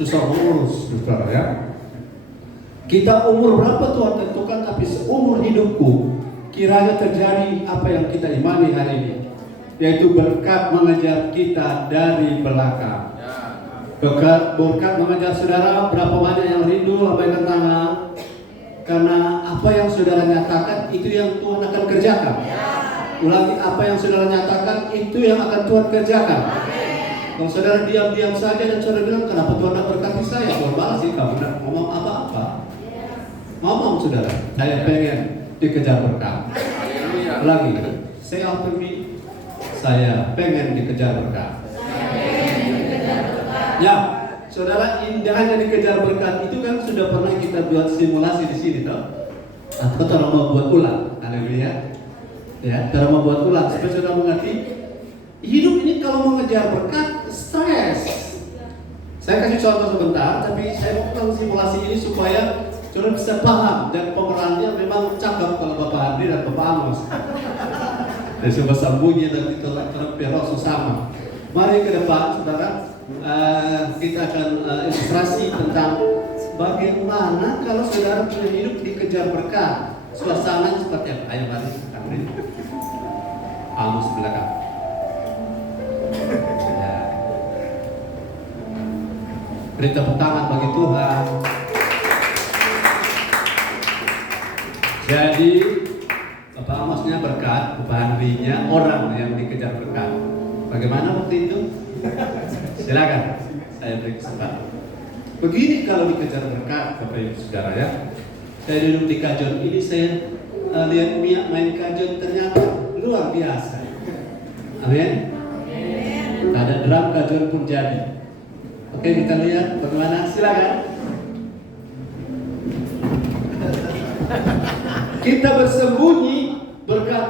susah urus, saudara ya. Kita umur berapa Tuhan tentukan, tapi seumur hidupku kiranya terjadi apa yang kita imani hari ini, yaitu berkat mengejar kita dari belakang. Berkat mengejar saudara. Berapa banyak yang rindu, lambaikan tangan. Karena apa yang saudara nyatakan itu yang Tuhan akan kerjakan. Ulangi, apa yang saudara nyatakan itu yang akan Tuhan kerjakan. Kalau saudara diam-diam saja dan saudara bilang, kenapa Tuhan tidak berkati saya? Tuhan balas sih, kamu tidak ngomong apa-apa. Ngomong saudara, saya pengen dikejar berkat. Ulangi, say after me, saya pengen dikejar berkat. Ya, saudara, indahnya dikejar berkat itu kan sudah pernah kita buat simulasi di sini, toh? Atau kita mau buat ulang, haleluya. Ya, cara membuat ulang supaya saudara mengerti hidup ini kalau mengejar berkat stres. Saya kasih contoh sebentar, tapi saya mau ulang simulasi ini supaya saudara bisa paham, dan pemerannya memang cakep kalau Bapak Andri dan Bapak Amos. Dan coba sambungnya dan itu terperosok sama. Mari ke depan, saudara. Kita akan ilustrasi tentang bagaimana kalau saudara punya hidup dikejar berkat. Suasana seperti apa? Ayo mari, Andri. Amos belakang. Ya. Beri tepuk tangan bagi Tuhan. Jadi Bapak Amosnya berkat, Bapak Andrinya orang yang dikejar berkat. Bagaimana waktu itu? Silakan, saya beri kesempatan. Begini kalau dikejar berkat, Bapak Ibu Saudara ya. Saya duduk di kajon ini, saya lihat Mia main kajon, ternyata luar biasa. Amin. Ada drum kajon pun jadi. Oke, kita lihat bagaimana. Silakan. Kita bersembunyi berkat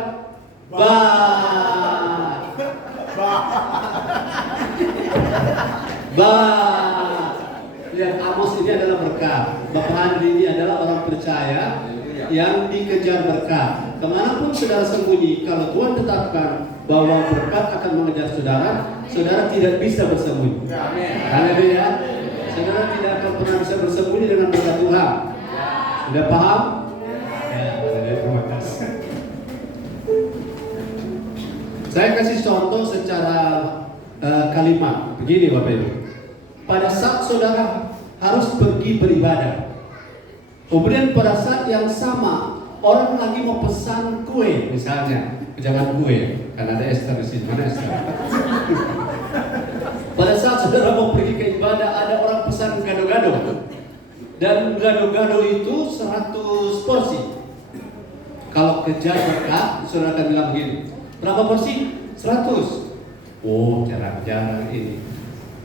Lihat, Amos ini adalah berkat. Bapak Andri ini adalah orang percaya yang dikejar berkat. Kemanapun saudara sembunyi, kalau Tuhan tetapkan bahwa berkat akan mengejar saudara, saudara tidak bisa bersembunyi. Haleluya. Saudara tidak akan pernah bisa bersembunyi dengan berkat Tuhan. Sudah paham? Ya, terima kasih. Saya kasih contoh secara kalimat. Begini Bapak Ibu. Pada saat saudara harus pergi beribadah, kemudian pada saat yang sama orang lagi mau pesan kue, misalnya, jangan kue, karena ada Esther di sini. Mana Esther? Pada saat saudara mau pergi ke ibadah, ada orang pesan gado-gado, dan gado-gado itu 100 porsi. Kalau kejar berkat, saudara akan bilang begini, berapa porsi? 100. Oh, jarang-jarang ini.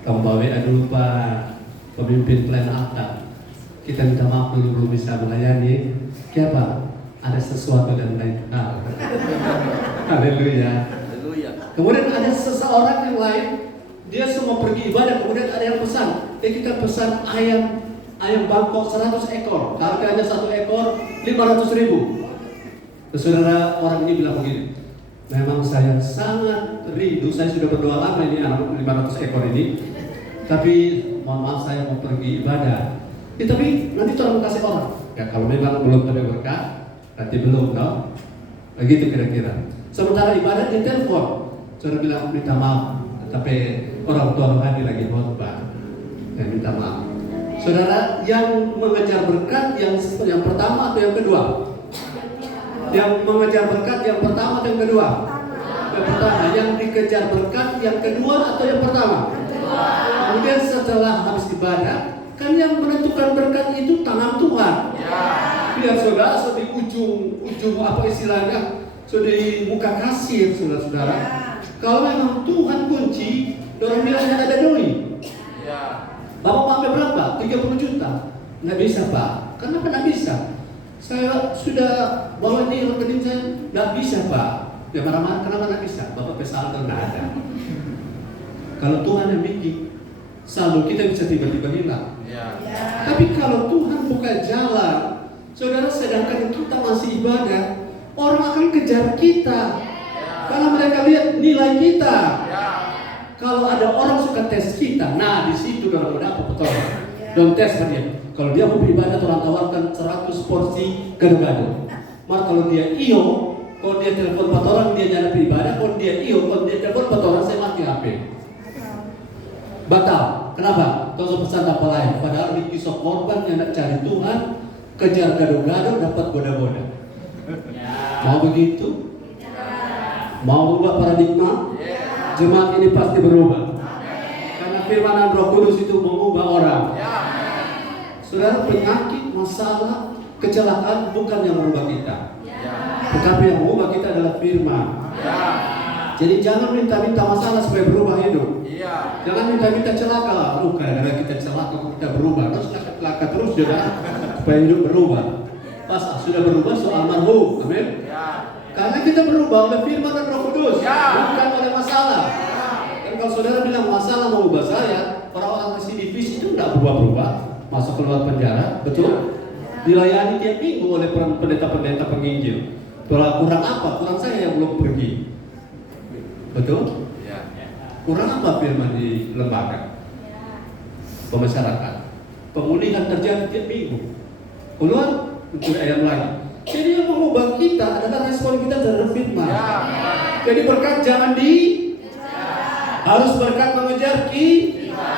Kembali dulu Pak pemimpin plan Alta. Kita minta maaf dulu belum bisa melayani. Kenapa? Ada sesuatu dan lain hal. Haleluya. Kemudian ada seseorang yang lain, dia semua pergi ibadah, kemudian ada yang pesan. Kita pesan ayam Bangkok 100 ekor. Harganya 1 ekor 500.000. Saudara, orang ini bilang begini, memang saya sangat rindu, saya sudah berdoa lama ini anak 500 ekor ini. Tapi mohon maaf saya mau pergi ibadah. Tapi nanti tolong kasih orang. Ya kalau memang belum ada berkat, nanti belum dong. Begitu kira-kira. Sementara ibadah dia telepon, saudara bilang minta maaf, tapi orang tua rohani lagi khotbah. Dan minta maaf. Saudara, yang mengejar berkat yang pertama atau yang kedua? Yang mengejar berkat yang pertama atau yang kedua? Yang pertama. Yang dikejar berkat yang kedua atau yang pertama? Kemudian setelah habis ibadah, kan yang menentukan berkat itu tangan Tuhan. Biar saudara di ujung apa istilahnya, sudah di muka kasir saudara-saudara. Kalau memang Tuhan kunci, orang bilangnya ada doi. Bapak pakai berapa? 30 juta. Nggak bisa Pak. Kenapa nggak bisa? Saya sudah bawa di rekening saya, nggak bisa Pak. Ya marah-marah, kenapa nggak bisa? Bapak pesaldo nggak ada. Kalau Tuhan yang bikin, saldo kita bisa tiba-tiba hilang. Tapi kalau Tuhan buka jalan, saudara, sedangkan kita masih ibadah, orang akan kejar kita. Karena mereka lihat nilai kita. Kalau ada orang suka tes kita, nah di situ orang muda apa betul? Don't tes dia. Kalau dia mau beribadah, Tuhan tawarkan 100 porsi gado-gado. Maka kalau dia iyo, kalau dia telepon 4 orang, dia nyala beribadah. Kalau dia iyo, kalau dia telepon 4 orang, saya mati HP. Batal. Kenapa? Tuhan pesan apa lain? Padahal di kisah korban yang nak cari Tuhan, kejar gado-gado, dapat goda-goda. Mau begitu? Mau berubah paradigma? Jemaat ini pasti berubah. Karena firman Roh Kudus itu mengubah orang. Saudara, penyakit, masalah, kecelakaan bukan yang merubah kita, tetapi yang mengubah kita adalah firman. Jadi jangan minta-minta masalah supaya berubah hidup. Jangan minta-minta celaka lah. Kadang-kadang kita celaka, kita berubah. Terus celaka terus juga supaya hidup berubah. Pas sudah berubah soal marhum. Amin. Karena kita berubah oleh firman dan Roh Kudus, bukan oleh masalah. Dan kalau saudara bilang masalah mengubah saya, orang-orang residivis itu tidak berubah-berubah, masuk keluar penjara, betul? Dilayani tiap minggu oleh pendeta-pendeta penginjil. Kurang apa? Kurang saya yang belum pergi. Betul? Kurang apa firman di lembaga? Pemasyarakat. Pemulihan terjadi tiap minggu. Keluar untuk ayam lagi. Jadi yang mengubah kita adalah respon kita terhadap firman. Jadi berkat jangan harus berkat mengejar kita.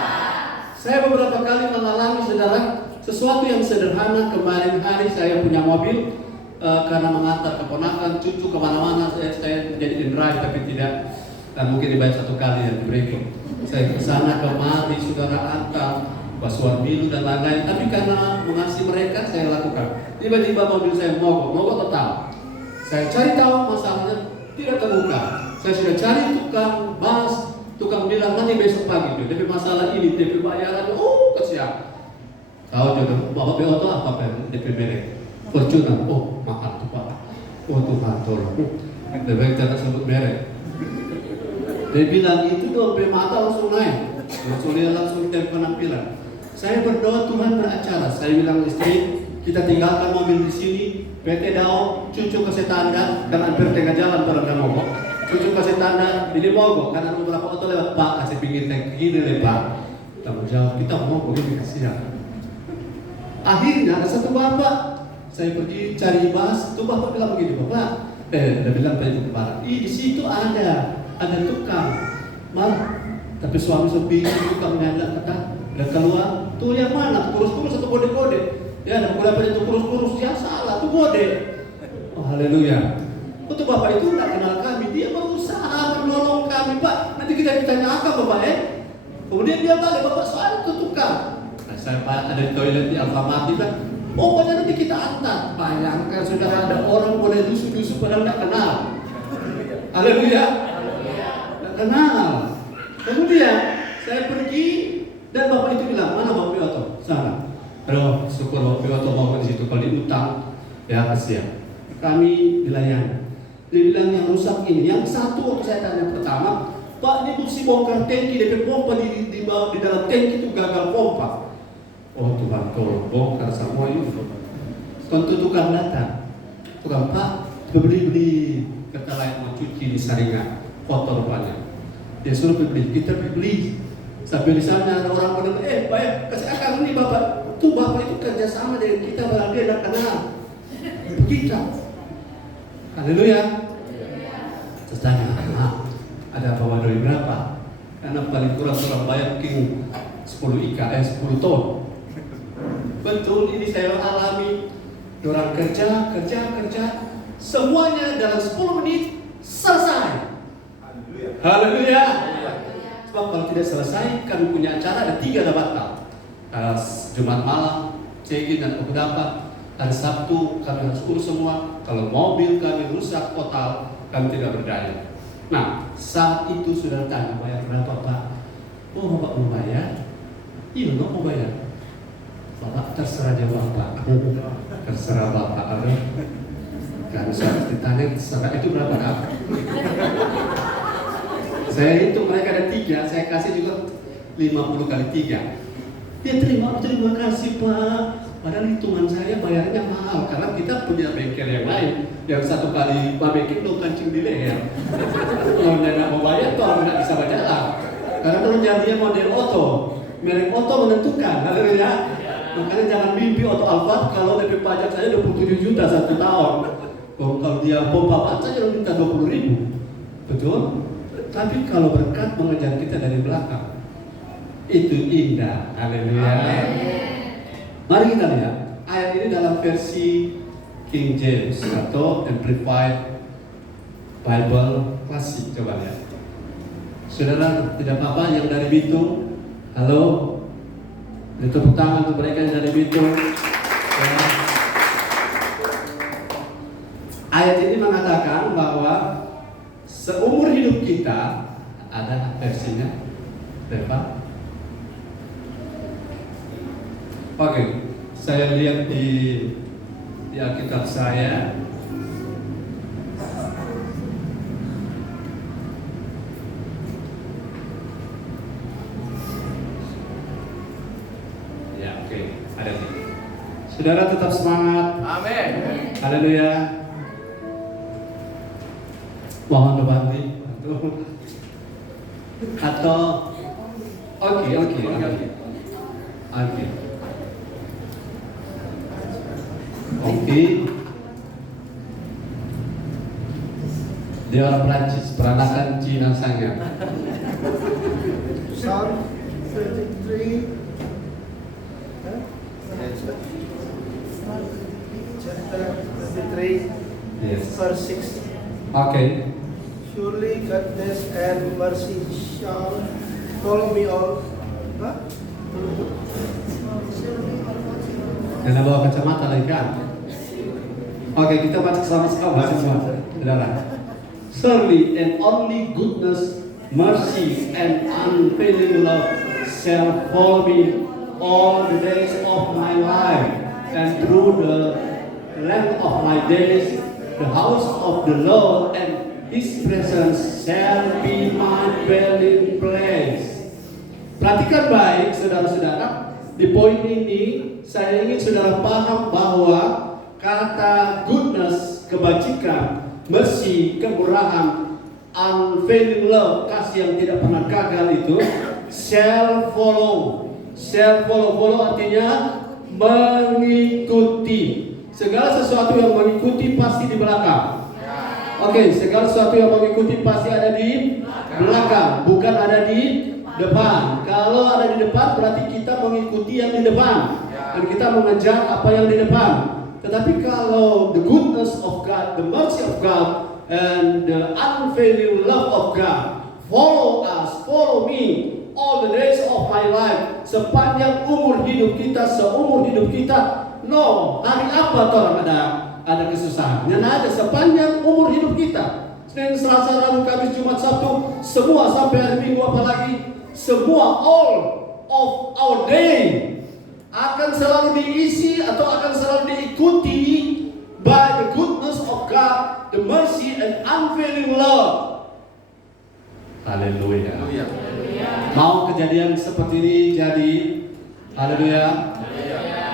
Saya beberapa kali mengalami, saudara, sesuatu yang sederhana. Kemarin hari saya punya mobil, karena mengantar keponakan, cucu kemana-mana, saya jadi drive tapi tidak, dan mungkin dibayar 1 kali yang berikut. Saya kesana kemari, saudara, antar basuhan milu dan lain-lain. Tapi karena mengasihi mereka, saya lakukan. Tiba-tiba mobil saya mogok total. Saya cari tahu masalahnya, tidak terbuka. Saya sudah cari tukang bas, tukang bilang nanti besok pagi. DP masalah ini, DP bayaran, kesian. Tahu jodoh, Bapak PO itu apa DP merek? Fortuna. Oh, mahal tuh Pak. Oh Tuhan, tolong. Lebih baik jangan sebut merek. Dia bilang itu dong, mata langsung naik. Langsung lihat langsung dari penampilan. Saya berdoa Tuhan beracara. Saya bilang istri, kita tinggalkan mobil di sini. PT Dao, cucu kasih tanda, dan hampir tengah jalan pada mogok. Cucu kasih tanda, ini mogok karena beberapa auto lewat. Pak, kasih pinggir tank gini deh Pak. Tanggung jawab kita mogok ini kasihan. Akhirnya ada satu bapak, saya pergi cari bas. Tuh bapak bilang begini, Bapak. Dia bilang tadi kepala. Di situ ada tukang. Malah, tapi suami sepi, tukangnya ada kata. Dan keluar, tuh yang mana? Kurus-kurus atau kode-kode? Ya, ada berapa itu kurus-kurus? Ya salah, tuh kode. Oh haleluya. Itu bapak itu tidak kenal kami, dia berusaha menolong kami, Pak. Nanti kita ditanya apa Bapak Kemudian dia balik, Bapak soal itu tukang. Nah, saya ada di toilet di Alfamart, dia bilang, pokoknya nanti kita antar. Bayangkan sudah ada orang boleh dusu-dusu padahal tidak kenal. Haleluya. Tidak kenal. Kemudian saya pergi. Dan bapak itu bilang, mana Bapak Piyoto? Sana. Aduh, syukur Bapak Piyoto mau ke situ. Kalau diutang, ya kasihan. Kami dilayani. Dia bilang yang rusak ini. Yang satu waktu saya tanya pertama, Pak ini mesti bongkar tangki, DP pompa di dalam tangki itu gagal pompa. Oh Tuhan, tolong bongkar semua itu. Tentu tukang datang. Tukang Pak, beli kata lain mau cuci di saringan, kotor banyak. Dia suruh beli, kita beli. Sampai di sana ada orang pada, bayar kasih akang ini Bapak. Tuh Bapak itu kerjasama dengan kita, barang dia tidak kenal kita. Haleluya. Terus tanya, ada apa wadoi berapa? Karena paling kurang bayar mungkin 10 ton. Betul, ini saya alami. Orang kerja, semuanya dalam 10 menit selesai. Haleluya. Sebab kalau tidak selesai, kami punya acara, ada 3 batal. Jumat malam, check-in dan beberapa. Hari Sabtu kami harus urus semua. Kalau mobil kami rusak total, kami tidak berdaya. Nah, saat itu sudah tanya bayar berapa Pak? Oh Bapak mau bayar? Iya mau bayar. Bapak terserah jawab Bapak. Terserah Bapak. Kan saya ditanya terserah itu berapa Kak? Saya hitung mereka ada 3, saya kasih juga 50 kali 3. Dia terima kasih Pak. Padahal hitungan saya bayarnya mahal karena kita punya bengkel yang lain yang 1 kali barbecue lo kancing di leher. Kalau tidak mau bayar tuh orang tidak bisa berjalan. Karena perlu jadinya model oto. Merek Oto menentukan, haleluya. Makanya jangan mimpi Oto Alphard kalau DP pajak saya 27 juta 1 tahun. Kalau dia pompa ban saja udah minta 20.000. Betul? Tapi kalau berkat mengejar kita dari belakang, itu indah. Haleluya. Mari kita lihat ayat ini dalam versi King James atau Amplified Bible Classic. Coba lihat. Saudara, tidak apa-apa yang dari Bitung. Halo. Tepuk tangan untuk mereka yang dari Bitung. Ya. Ayat ini mengatakan bahwa seumur hidup kita, ada versinya, Depan. Oke, saya lihat di Alkitab saya. Ya, oke, ada nih. Saudara tetap semangat. Amin. Haleluya. Mohon dibantu. Atau oke. Dia orang Prancis, peranakan Cina sangat. Psalm 33, chapter 33, Yes. verse 6. Oke. Surely goodness and mercy shall follow me all. Karena bawa kacamata lagi kan? Oke, kita baca sama-sama semua, saudara. Surely and only goodness, mercy, and unfailing love shall follow me all the days of my life, and through the length of my days, the house of the Lord and His presence shall be my dwelling place. Perhatikan baik, saudara-saudara. Di poin ini, saya ingin saudara paham bahwa kata goodness, kebajikan, mercy, kemurahan, unfailing love, kasih yang tidak pernah gagal itu shall follow. Shall follow artinya mengikuti. Segala sesuatu yang mengikuti pasti di belakang. Oke, segala sesuatu yang mengikuti pasti ada di belakang, bukan ada di depan. Kalau ada di depan berarti kita mengikuti yang di depan dan kita mengejar apa yang di depan. Tetapi kalau the goodness of God, the mercy of God, and the unfailing love of God follow us, follow me all the days of my life, sepanjang umur hidup kita, seumur hidup kita. No, hari apa orang ada kesusahan? Yang ada sepanjang umur hidup kita. Senin, Selasa, Rabu, Kamis, Jumat, Sabtu, semua sampai hari Minggu apalagi, semua all of our day akan selalu diisi atau akan selalu diikuti by the goodness of God, the mercy and unfailing love. Haleluya. Mau kejadian seperti ini jadi? Haleluya.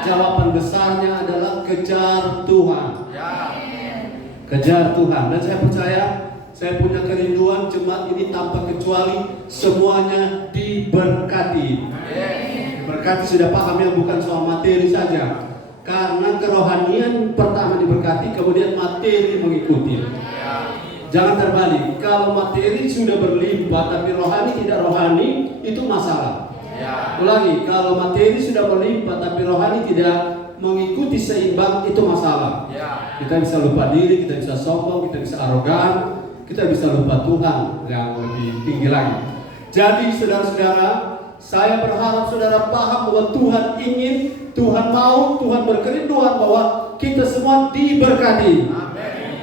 Jawaban besarnya adalah kejar Tuhan. Kejar Tuhan. Dan saya percaya, saya punya kerinduan jemaat ini tanpa kecuali semuanya diberkati. Diberkati sudah paham ya, bukan soal materi saja. Karena kerohanian pertama diberkati, kemudian materi mengikuti. Jangan terbalik. Kalau materi sudah berlimpah tapi rohani tidak rohani, itu masalah. Ulangi, kalau materi sudah berlimpah tapi rohani tidak mengikuti seimbang, itu masalah. Kita bisa lupa diri, kita bisa sombong, kita bisa arogan, kita bisa lupa Tuhan yang lebih tinggi lagi. Jadi saudara-saudara, saya berharap saudara paham bahwa Tuhan ingin, Tuhan mau, Tuhan berkerinduan bahwa kita semua diberkati.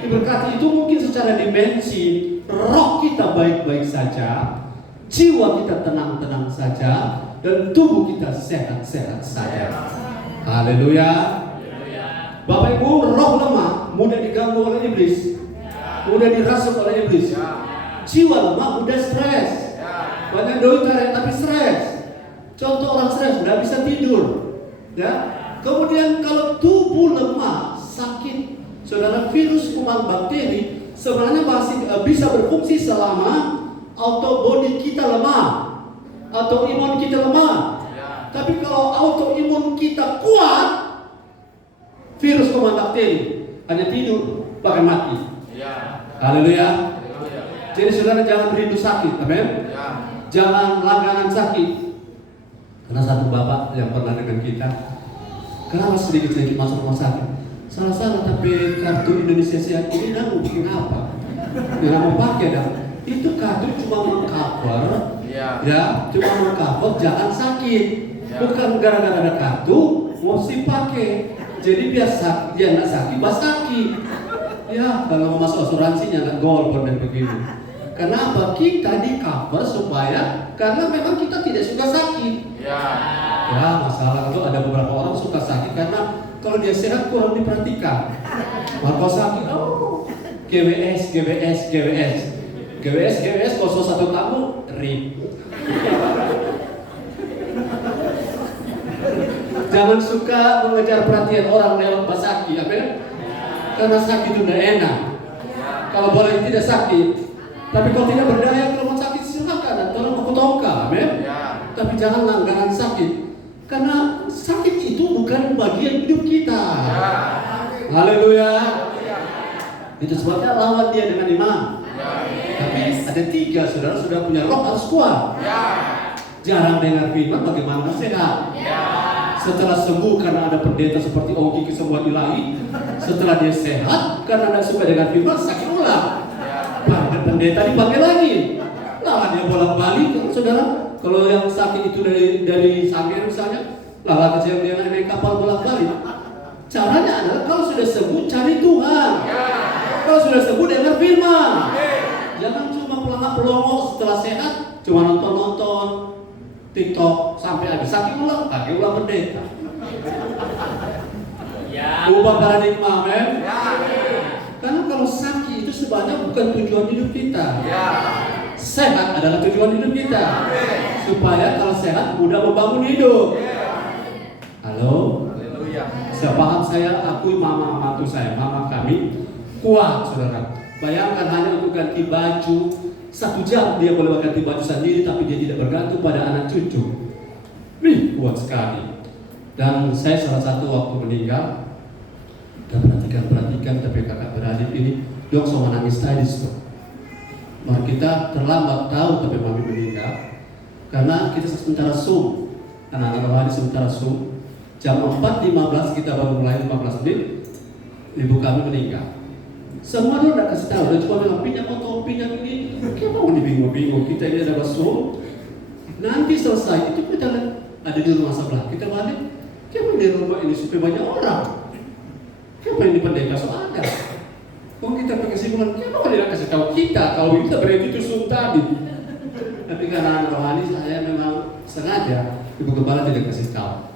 Diberkati itu mungkin secara dimensi, roh kita baik-baik saja, jiwa kita tenang-tenang saja, dan tubuh kita sehat-sehat saja. Haleluya. Bapak Ibu, roh lemah mudah diganggu oleh iblis, mudah dirasuk oleh iblis. Jiwa lemah mudah stres. Banyak doi tarik tapi stres. Contoh orang stres tidak bisa tidur. Ya. Kemudian kalau tubuh lemah, sakit. Saudara, virus, kuman, bakteri sebenarnya masih bisa berfungsi selama autobody kita lemah atau imun kita lemah. Tapi kalau autoimun kita kuat, virus kuman bakteri hanya tidur bahkan mati. Haleluya. Jadi saudara jangan rindu sakit, amin. Jangan langganan sakit. Karena satu bapak yang pernah dengan kita, kenapa sedikit-sedikit masuk rumah sakit? Salah-salah, tapi kartu Indonesia Sehat ini dah mau bikin apa? Yang mau pakai dah. Itu kartu cuma mengcover, ya, cuma mengcover jangan sakit. Bukan gara-gara ada kartu mesti pakai. Jadi biar dia nak sakit, pas sakit. Ya, kalau mau masuk asuransinya nak golpon dan begini. Kenapa? Kita di cover supaya karena memang kita tidak suka sakit. Ya, masalah itu ada beberapa orang suka sakit karena kalau dia sehat kurang diperhatikan. Kalau sakit, oh, GWS, kalau satu tamu, RIP. Jangan suka mengejar perhatian orang lewat pas sakit, amin. Karena sakit itu udah enak. Kalau boleh tidak sakit. Tapi kalau tidak berdaya ke rumah sakit silakan dan tolong aku tongka, amin. Tapi jangan langganan sakit, karena sakit itu bukan bagian hidup kita. Haleluya. Itu sebabnya lawan dia dengan iman. Tapi ada 3, saudara sudah punya roh harus kuat. Jarang dengar firman bagaimana sehat. Setelah sembuh karena ada pendeta seperti Ogi kesembuhan ilahi. Setelah dia sehat karena tidak suka dengan firman, sakit ulang. Pendeta dipanggil lagi. Lah dia bolak-balik, saudara. Kalau yang sakit itu dari Sangir misalnya, lah kecil dia naik kapal bolak-balik. Caranya adalah kalau sudah sembuh cari Tuhan. Kalau sudah sembuh dengar firman. Jangan cuma pelangak-pelongo setelah sehat, cuma nonton-nonton TikTok sampai habis sakit ulang, pakai ulang pendeta. Ubah paradigma, amin. Karena kalau sakit itu sebenarnya bukan tujuan hidup kita. Sehat adalah tujuan hidup kita. Supaya kalau sehat mudah membangun hidup. Halo? Sepaham saya, akui mama mantu saya, mama kami kuat, saudara. Bayangkan hanya untuk ganti baju 1 jam dia boleh ganti baju sendiri, tapi dia tidak bergantung pada anak cucu. Kuat sekali. Dan saya salah satu waktu meninggal, dan perhatikan tapi kakak beradik ini, dok sama nangis tadi, Mari kita terlambat tahu tapi mami meninggal, karena kita sementara Zoom, anak-anak rohani sementara Zoom. Jam 4.15 kita baru mulai 15 menit, ibu kami meninggal. Semua dia tidak kasih tahu, dia cuma bilang pinjam motor, pinjam ini. Kenapa mau dibingung-bingung? Kita ini ada Zoom. Nanti selesai itu kita ada di rumah sebelah, kita balik. Kenapa di rumah ini supaya banyak orang? Kenapa ini pendeta so ada? Kalau kita berkesimpulan, kenapa dia kasih tahu kita? Kalau kita berarti itu Zoom tadi. Tapi karena rohani saya memang sengaja ibu kepala tidak kasih tahu.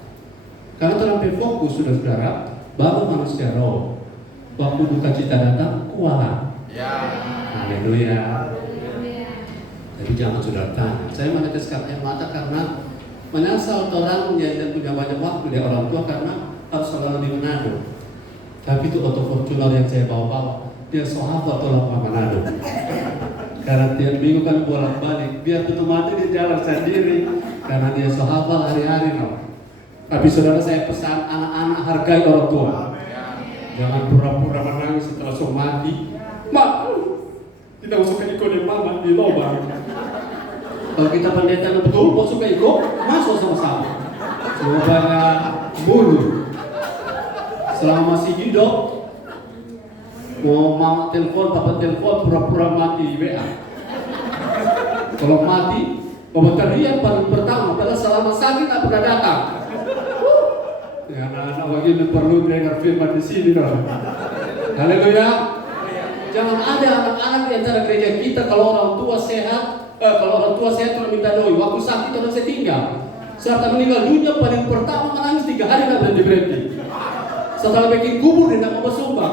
Karena terlalu fokus sudah saudara, baru manusia roh. Waktu duka cita datang, kualat. Haleluya. Tapi jangan saudara tanya. Saya meneteskan air mata karena menyesal orang yang punya banyak waktu dari orang tua karena harus selalu di Manado. Tapi itu Auto Fortuner yang saya bawa-bawa, dia sohafal tolong ke Manado. Karena tiap minggu kan bolak-balik, biar tutup mati di jalan sendiri. Karena dia sohafal hari-hari no. Tapi saudara saya pesan anak-anak hargai orang tua. Jangan pura-pura menangis setelah so mati. Mak, kita masuk ke ikut mama di lubang. Kalau kita pendeta betul, mau suka ikut, masuk sama-sama. Supaya bulu. Selama masih hidup, mau mama telepon, papa telepon, pura-pura mati di WA. Kalau mati, papa teriak paling pertama, padahal selama sakit tak pernah datang. Ya, anak-anak begini perlu dengar firman di sini dong. Haleluya. Jangan ada anak-anak di antara gereja kita kalau orang tua sehat, terus minta doi. Waktu sakit orang saya tinggal. Serta meninggal dunia paling pertama menangis 3 hari dan berhenti. Setelah bikin kubur dia tidak mau bersumpah.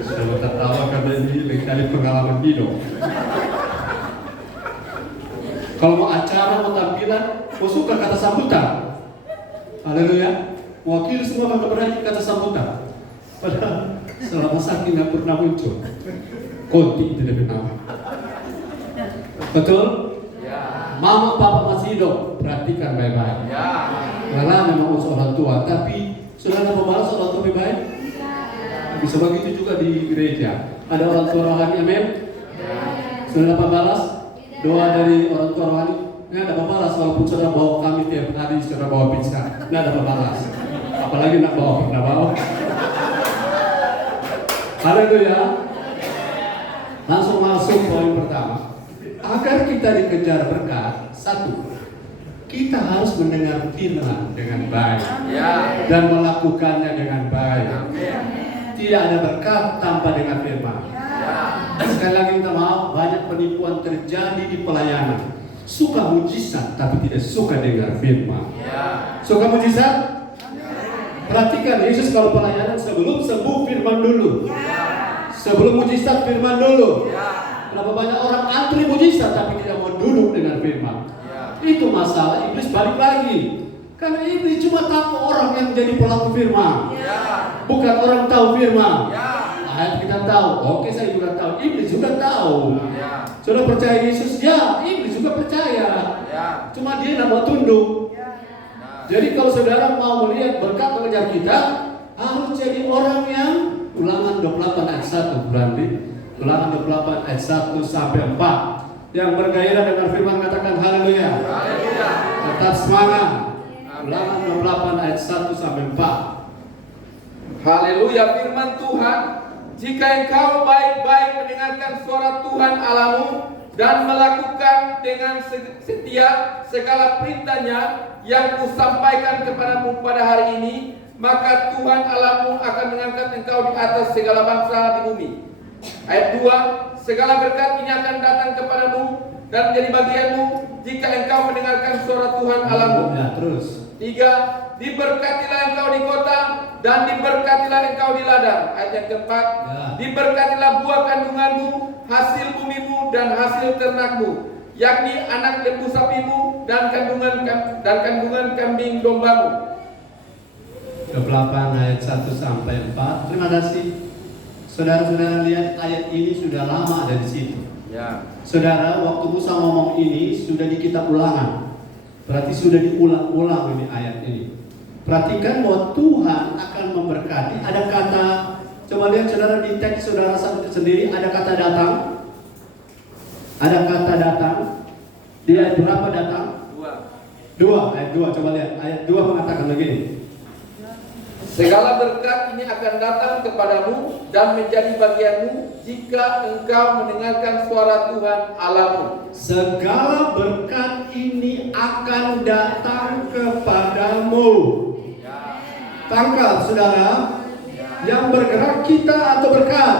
Saya tertawa karena ini kali pengalaman hidup. Kalau mau acara, mau tampilan, mau suka kata sambutan. Haleluya. Wakil semua akan berani kata sambutan. Padahal selama sakit nggak pernah muncul. Konti itu dia nama. Betul? Ya. Mama papa masih hidup, perhatikan baik-baik. Ya. Karena memang unsur orang tua, tapi saudara membalas orang tua baik-baik? Bisa begitu juga di gereja. Ada orang tua rohani, amin? Saudara membalas doa dari orang tua rohani? Nggak ada membalas, walaupun saudara bawa kami tiap hari, saudara bawa pizza. Nggak ada membalas. Apalagi nak bawa. Haleluya. Langsung masuk poin pertama. Agar kita dikejar berkat, satu, kita harus mendengar firman dengan baik dan melakukannya dengan baik. Tidak ada berkat tanpa dengar firman. Sekali lagi minta maaf, banyak penipuan terjadi di pelayanan. Suka mujizat tapi tidak suka dengar firman. Suka mujizat? Perhatikan, Yesus kalau pelayanan sebelum sembuh firman dulu. Sebelum mujizat firman dulu. Berapa banyak orang antri mujizat tapi tidak mau duduk dengan firman. Itu masalah, iblis balik lagi. Karena iblis cuma tahu orang yang jadi pelaku firman, bukan orang tahu firman. Ayat kita tahu, oke saya juga tahu, iblis juga tahu. Sudah percaya Yesus? Ya, iblis juga percaya. Cuma dia tidak mau tunduk. Jadi kalau saudara mau melihat berkat mengejar kita, harus jadi orang yang Ulangan 28 ayat 1 berarti Ulangan 28 ayat 1 sampai 4 yang bergairah dengan firman katakan haleluya. Tetap semangat. Ulangan 28 ayat 1 sampai 4. Haleluya, firman Tuhan, jika engkau baik-baik mendengarkan suara Tuhan Allahmu dan melakukan dengan setia segala perintahnya yang kusampaikan kepadamu pada hari ini, maka Tuhan Allahmu akan mengangkat engkau di atas segala bangsa di bumi. Ayat 2, segala berkat ini akan datang kepadamu dan menjadi bagianmu jika engkau mendengarkan suara Tuhan Allahmu. Terus. 3, diberkatilah engkau di kota dan diberkatilah engkau di ladang. Ayat yang keempat, diberkatilah buah kandunganmu, hasil bumimu dan hasil ternakmu, yakni anak lembu sapimu dan kandungan kambing dombamu. 28 ayat 1 sampai 4. Terima kasih. Saudara-saudara lihat ayat ini sudah lama ada di situ. Saudara, waktu Musa ngomong ini sudah di kitab Ulangan. Berarti sudah diulang-ulang ini ayat ini. Perhatikan bahwa Tuhan akan memberkati. Ada kata, coba lihat saudara di teks saudara sendiri, ada kata datang. Ada kata datang. Di ayat berapa datang? 2. Ayat 2, coba lihat. Ayat 2 mengatakan begini. Segala berkat ini akan datang kepadamu dan menjadi bagianmu jika engkau mendengarkan suara Tuhan Allahmu. Segala berkat ini akan datang kepadamu. Tangkap saudara, yang bergerak kita atau berkat?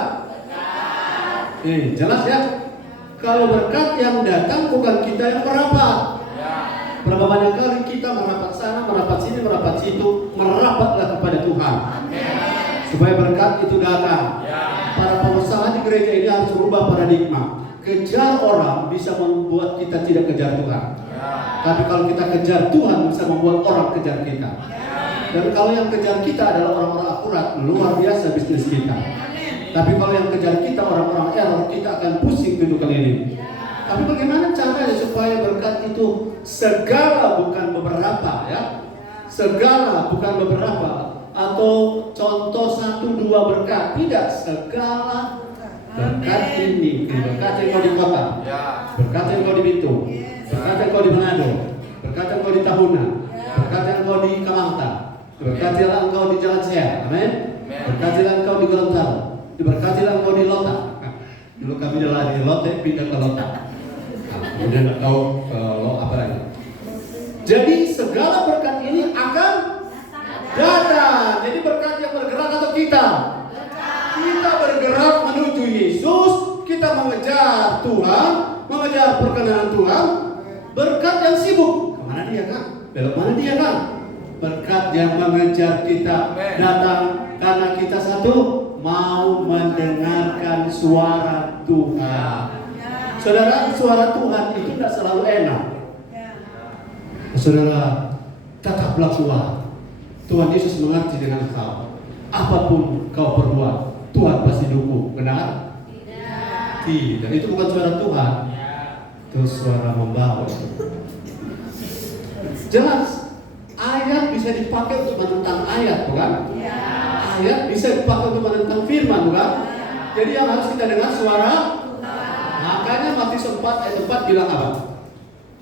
Jelas ya. Kalau berkat yang datang bukan kita yang merapat. Berapa banyak kali kita merapat sana, merapat sini, merapat situ, merapatlah kepada Tuhan. Supaya berkat itu datang. Para pengusaha di gereja ini harus berubah paradigma. Kejar orang bisa membuat kita tidak kejar Tuhan. Tapi kalau kita kejar Tuhan bisa membuat orang kejar kita. Dan kalau yang kejar kita adalah orang-orang akurat, luar biasa bisnis kita. Tapi kalau yang kejar kita orang-orang error, kita akan pusing duduk keliling. Tapi bagaimana caranya supaya berkat itu segala bukan beberapa ya? Segala bukan beberapa. Atau contoh 1-2 berkat. Tidak, segala berkat ini. Berkat yang kau di kota, berkat yang kau di Bitung, berkat yang kau di Manado, berkat yang kau di Tahuna, berkat yang kau di Kamangta, berkatilah engkau di Jalan Sehat, amin. Berkatilah engkau di Gorontalo, diberkatilah engkau di Lota. Dulu kami adalah di Lote, pindah ke Lota. Kemudian nggak tahu lo apa lagi. Jadi segala berkat ini akan datang. Jadi berkat yang bergerak atau kita? Kita bergerak menuju Yesus. Kita mengejar Tuhan, mengejar perkenanan Tuhan. Berkat yang sibuk, kemana dia kan? Belok mana dia kan? Berkat yang mengejar kita datang karena kita satu mau mendengarkan suara Tuhan. Saudara, suara Tuhan itu tidak selalu enak. Saudara, tetaplah kuat. Tuhan Yesus mengerti dengan kau. Apapun kau perbuat, Tuhan pasti dukung. Benar? Tidak. Itu bukan suara Tuhan. Itu suara membawa. Jelas, ayat bisa dipakai untuk menentang ayat, bukan? Ayat bisa dipakai untuk menentang firman, bukan? Jadi yang harus kita dengar suara. Makanya Matius 4 ayat 4 bilang apa?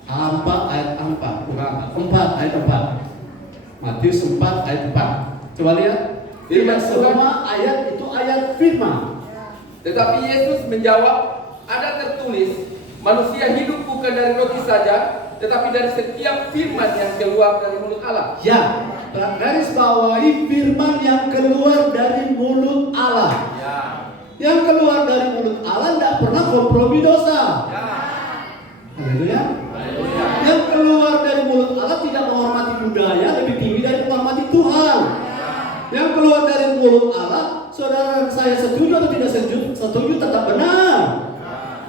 4 ayat 4, bukan 4 ayat 4. Matius 4 ayat 4. Coba lihat. Tidak semua ayat itu ayat firman. Tetapi Yesus menjawab, ada tertulis, manusia hidup bukan dari roti saja, tetapi dari setiap firman yang keluar dari mulut Allah. Ya, garis bawahi firman yang keluar dari mulut Allah. Ya. Yang keluar dari mulut Allah tidak pernah kompromi dosa. Ya. Haleluya. Haleluya. Yang keluar dari mulut Allah tidak menghormati budaya lebih tinggi dari menghormati Tuhan. Yang keluar dari mulut Allah, saudara saya setuju atau tidak setuju tetap benar.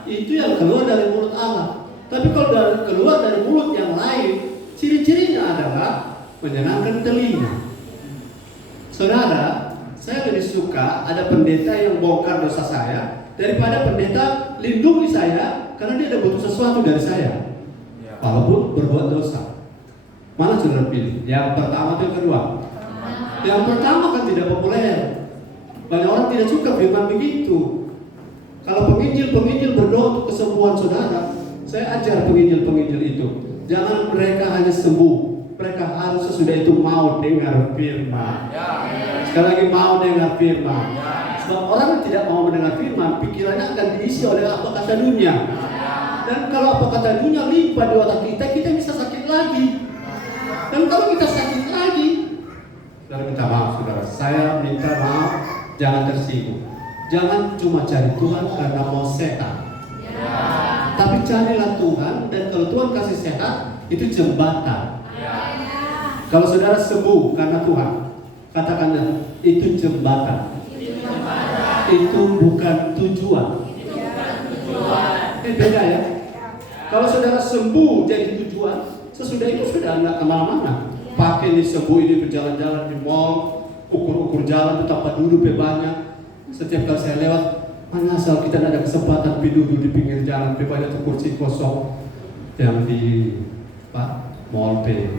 Itu yang keluar dari mulut Allah. Tapi kalau keluar dari mulut yang lain, ciri-cirinya adalah menyenangkan telinga. Saudara, saya lebih suka ada pendeta yang bongkar dosa saya daripada pendeta lindungi saya karena dia ada butuh sesuatu dari saya. Walaupun berbuat dosa. Mana saudara pilih? Yang pertama atau yang kedua? Yang pertama kan tidak populer. Banyak orang tidak suka firman begitu. Kalau penginjil berdoa untuk kesembuhan saudara, saya ajar penginjil itu, jangan mereka hanya sembuh, mereka harus sesudah itu mau dengar firman. Sekali lagi mau dengar firman. Sebab orang yang tidak mau mendengar firman, pikirannya akan diisi oleh apa kata dunia. Dan kalau apa kata dunia limpah di otak kita bisa sakit lagi. Dan kalau kita sakit lagi, saudara minta maaf, saudara. Saya minta maaf, jangan tersinggung. Jangan cuma cari Tuhan karena mau sehat. Tapi carilah Tuhan, dan kalau Tuhan kasih sehat, itu jembatan. Kalau saudara sembuh karena Tuhan, katakanlah itu jembatan. Itu bukan tujuan. Beda ya. Kalau saudara sembuh jadi tujuan, sesudah itu sudah nggak kemana-mana. Pakai ini sembuh ini berjalan-jalan di mall, ukur-ukur jalan betapa duduk banyak. Setiap kali saya lewat, mana asal kita ada kesempatan duduk di pinggir jalan, banyak tuh kursi kosong yang di mall P.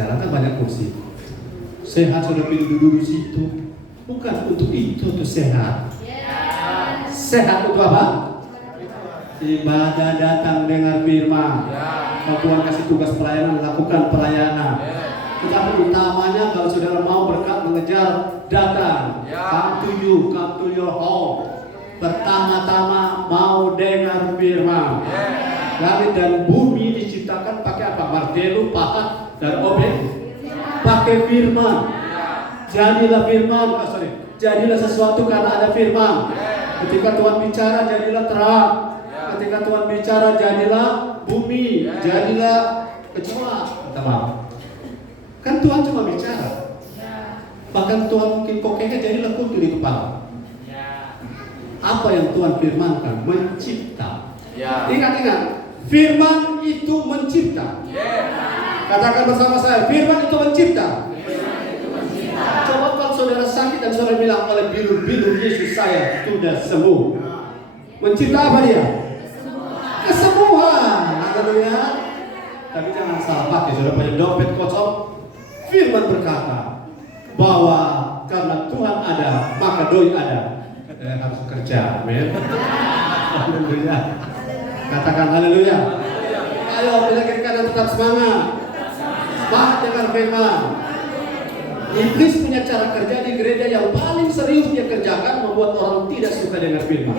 Jalan kan banyak kursi. Sehat sudah duduk di situ. Bukan untuk itu, untuk sehat. Sehat untuk apa? Ibadah, datang dengar firman. Kalau Tuhan kasih tugas pelayanan, lakukan pelayanan. Tetapi utamanya kalau saudara mau berkat mengejar, datang. Come to your home. Pertama-tama mau dengar firman. Langit dan bumi diciptakan pakai apa? Martelu, pahat, dan obeng. Pakai firman. Jadilah firman, jadilah sesuatu karena ada firman. Ketika Tuhan bicara, jadilah terang. Ketika Tuhan bicara, jadilah bumi, jadilah kecoa. Kan Tuhan cuma bicara. Bahkan Tuhan mungkin kokeknya jadilah kutu di kepala. Apa yang Tuhan firmankan? Mencipta. Ingat-ingat, firman itu mencipta. Katakan bersama saya, firman itu mencipta. Coba kalau saudara sakit dan saudara bilang oleh bilur-bilur Yesus saya sudah sembuh. Mencipta apa dia? Kesembuhan. Haleluya. Tapi jangan salah pakai, saudara punya dompet kosong. Firman berkata bahwa karena Tuhan ada, maka doi ada. Harus kerja, amin. Haleluya. Katakan haleluya. Ayo bila kiri kanan tetap semangat. Semangat dengan firman. Iblis punya cara kerja di gereja yang paling serius dia kerjakan, membuat orang tidak suka dengar firman.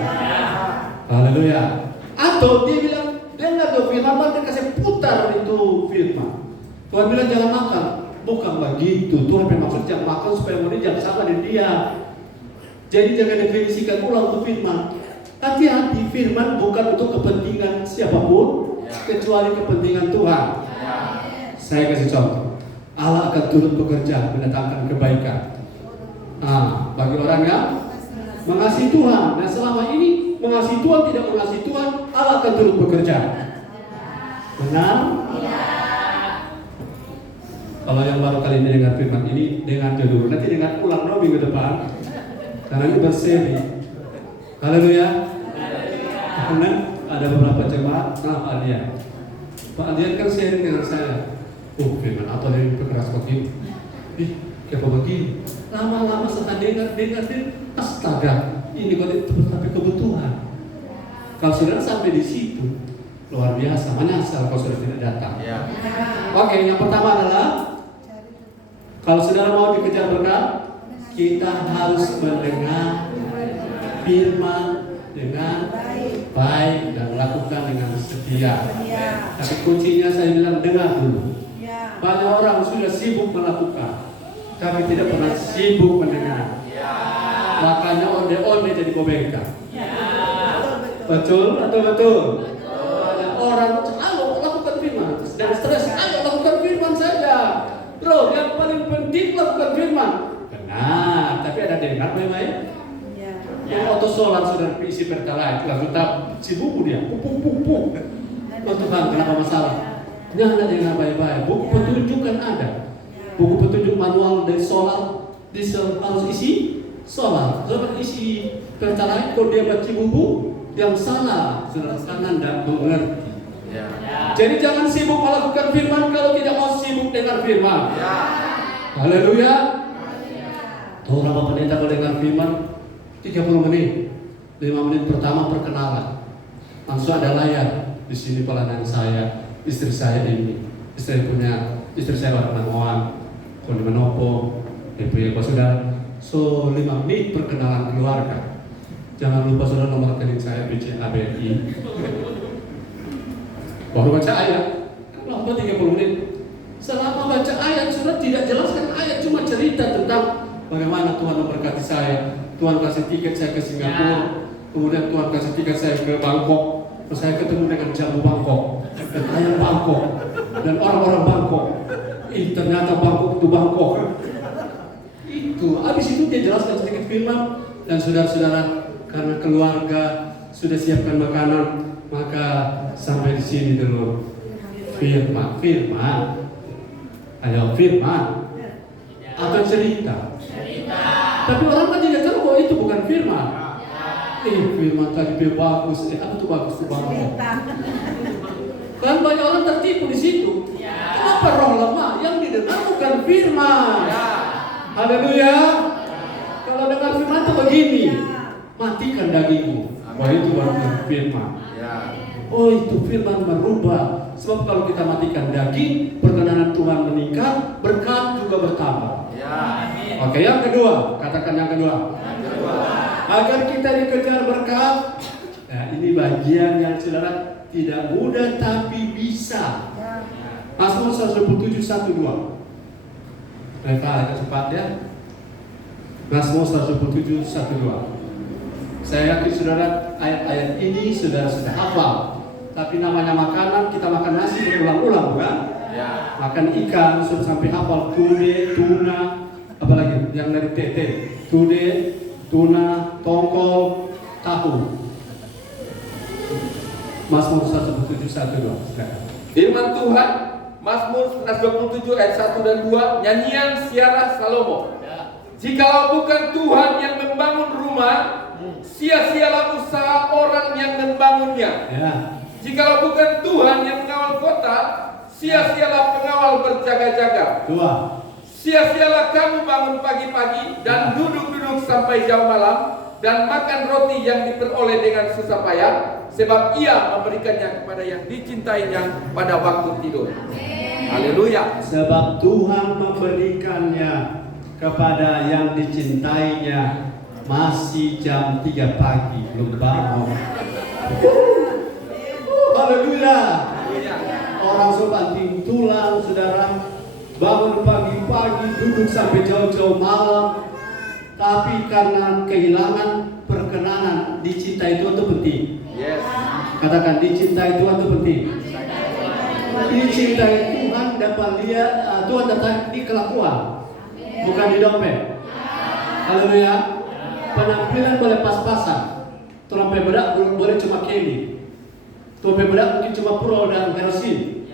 Haleluya. Atau dia bilang dengar tuh firman, dia kasih putar itu firman. Tuhan bilang jangan makan. Bukan begitu. Tuhan bermaksud jangan makan supaya murid jangan sama dengan dia. Jadi jangan definisikan ulang tuh firman. Hati-hati, firman bukan untuk kepentingan siapapun, kecuali kepentingan Tuhan. Saya kasih contoh. Allah akan turut bekerja mendatangkan kebaikan. Bagi orang yang mengasihi Tuhan. Dan selama ini mengasihi Tuhan tidak mengasihi Tuhan, Allah akan turut bekerja. Benar? Kalau yang baru kali ini dengar firman ini, dengar dulu. Nanti dengar ulang minggu depan. Karena ini berseri. Haleluya. Karena ada beberapa jemaat Pak Alian. Pak Alian kan sharing dengan saya. Oh, firman apa dari keras begini? Kayak begini. Lama-lama setelah dengar, astaga, ini kok tapi kebutuhan. Kalau saudara sampai di situ, luar biasa, menyesal kalau saudara tidak datang. Ya. Oke, yang pertama adalah kalau saudara mau dikejar berkat, kita harus mendengar firman dengan baik dan lakukan dengan setia. Tapi kuncinya saya bilang dengar dulu. Banyak orang sudah sibuk melakukan, tapi tidak pernah sibuk mendengar. Makanya onde-onde jadi kobeka. Betul atau betul? Orang ayo lakukan firman dan stres, ayo lakukan firman saja. Bro, yang paling penting lakukan firman. Benar, tapi ada dengar baik-baik. Yang auto solar sudah isi pertalite, lalu tetap si buku dia, pupuk. Oh Tuhan, kenapa masalah? Jangan dengar baik-baik. Buku petunjuk kan ada. Buku petunjuk manual dari solar, diesel harus isi solar. Solar isi pertalite, kalau dia baca buku yang salah, karena tidak mengerti. Jadi jangan sibuk melakukan firman kalau tidak mau sibuk dengar firman. Haleluya. Tahu berapa pendeta kalau dengar firman? 30 menit. 5 menit pertama perkenalan. Langsung ada layar. Di sini pelayanan saya, istri saya ini. Istri saya orang Manoan. Kalau di Manopo, DP Pak Saudara. So 5 menit perkenalan keluarga. Jangan lupa saudara nomor rekening saya BCA BRI. Baru baca ayat, lama 30 menit. Selama baca ayat, saudara tidak jelaskan ayat, cuma cerita tentang bagaimana Tuhan memberkati saya. Tuhan kasih tiket saya ke Singapura, kemudian Tuhan kasih tiket saya ke Bangkok. Terus saya ketemu dengan jamu Bangkok, dan ayam Bangkok, dan orang-orang Bangkok. Ternyata Bangkok itu Bangkok. Itu, habis itu dia jelaskan sedikit firman. Dan saudara-saudara, karena keluarga sudah siapkan makanan, maka sampai di sini dulu. Firman. Ayo firman. Atau cerita. Tapi orang kan tidak tahu bahwa itu bukan firman. Firman tadi bagus. Apa tuh bagus tuh Bang? Kan banyak orang tertipu di situ. Kenapa roh lemah? Yang didengar bukan firman. Haleluya. Kalau dengar firman itu begini. Matikan dagingmu. Wah itu baru firman. Oh itu firman merubah. Sebab kalau kita matikan daging, perkenanan Tuhan meningkat, berkat juga bertambah. Oke, yang kedua, katakan yang kedua. Agar kita dikejar berkat. Nah, ini bagian yang saudara tidak mudah tapi bisa. Mazmur 107:1-2. Mereka agak cepat ya. Mazmur 107:1-2. Saya yakin saudara ayat-ayat ini saudara sudah hafal. Tapi namanya makanan, kita makan nasi berulang-ulang bukan? Makan ikan sudah sampai hafal tude, tuna, apalagi yang dari tete, tude, tuna, tongkol, tahu. Mazmur 107:1-2. Firman Tuhan, Mazmur 127 ayat 1 dan 2, nyanyian Siara Salomo. Jikalau bukan Tuhan yang membangun rumah, sia-sialah usaha orang yang membangunnya. Jikalau bukan Tuhan yang mengawal kota, sia-sialah pengawal berjaga-jaga. Sia-sialah kamu bangun pagi-pagi dan duduk-duduk sampai jam malam dan makan roti yang diperoleh dengan susah payah, sebab ia memberikannya kepada yang dicintainya pada waktu tidur. Haleluya. Sebab Tuhan memberikannya kepada yang dicintainya masih jam 3 pagi belum bangun. Haleluya. Orang sebanting tulang saudara, bangun pagi-pagi, duduk sampai jauh-jauh malam. Tapi karena kehilangan perkenanan, dicintai Tuhan itu penting. Katakan dicintai Tuhan itu penting. Dicintai Tuhan dapat lihat Tuhan datang di kelakuan, bukan di dompet. Haleluya. Penampilan boleh pas-pasan. Trompet bedak boleh cuma candy. Trompet bedak mungkin cuma pro dan kerosin.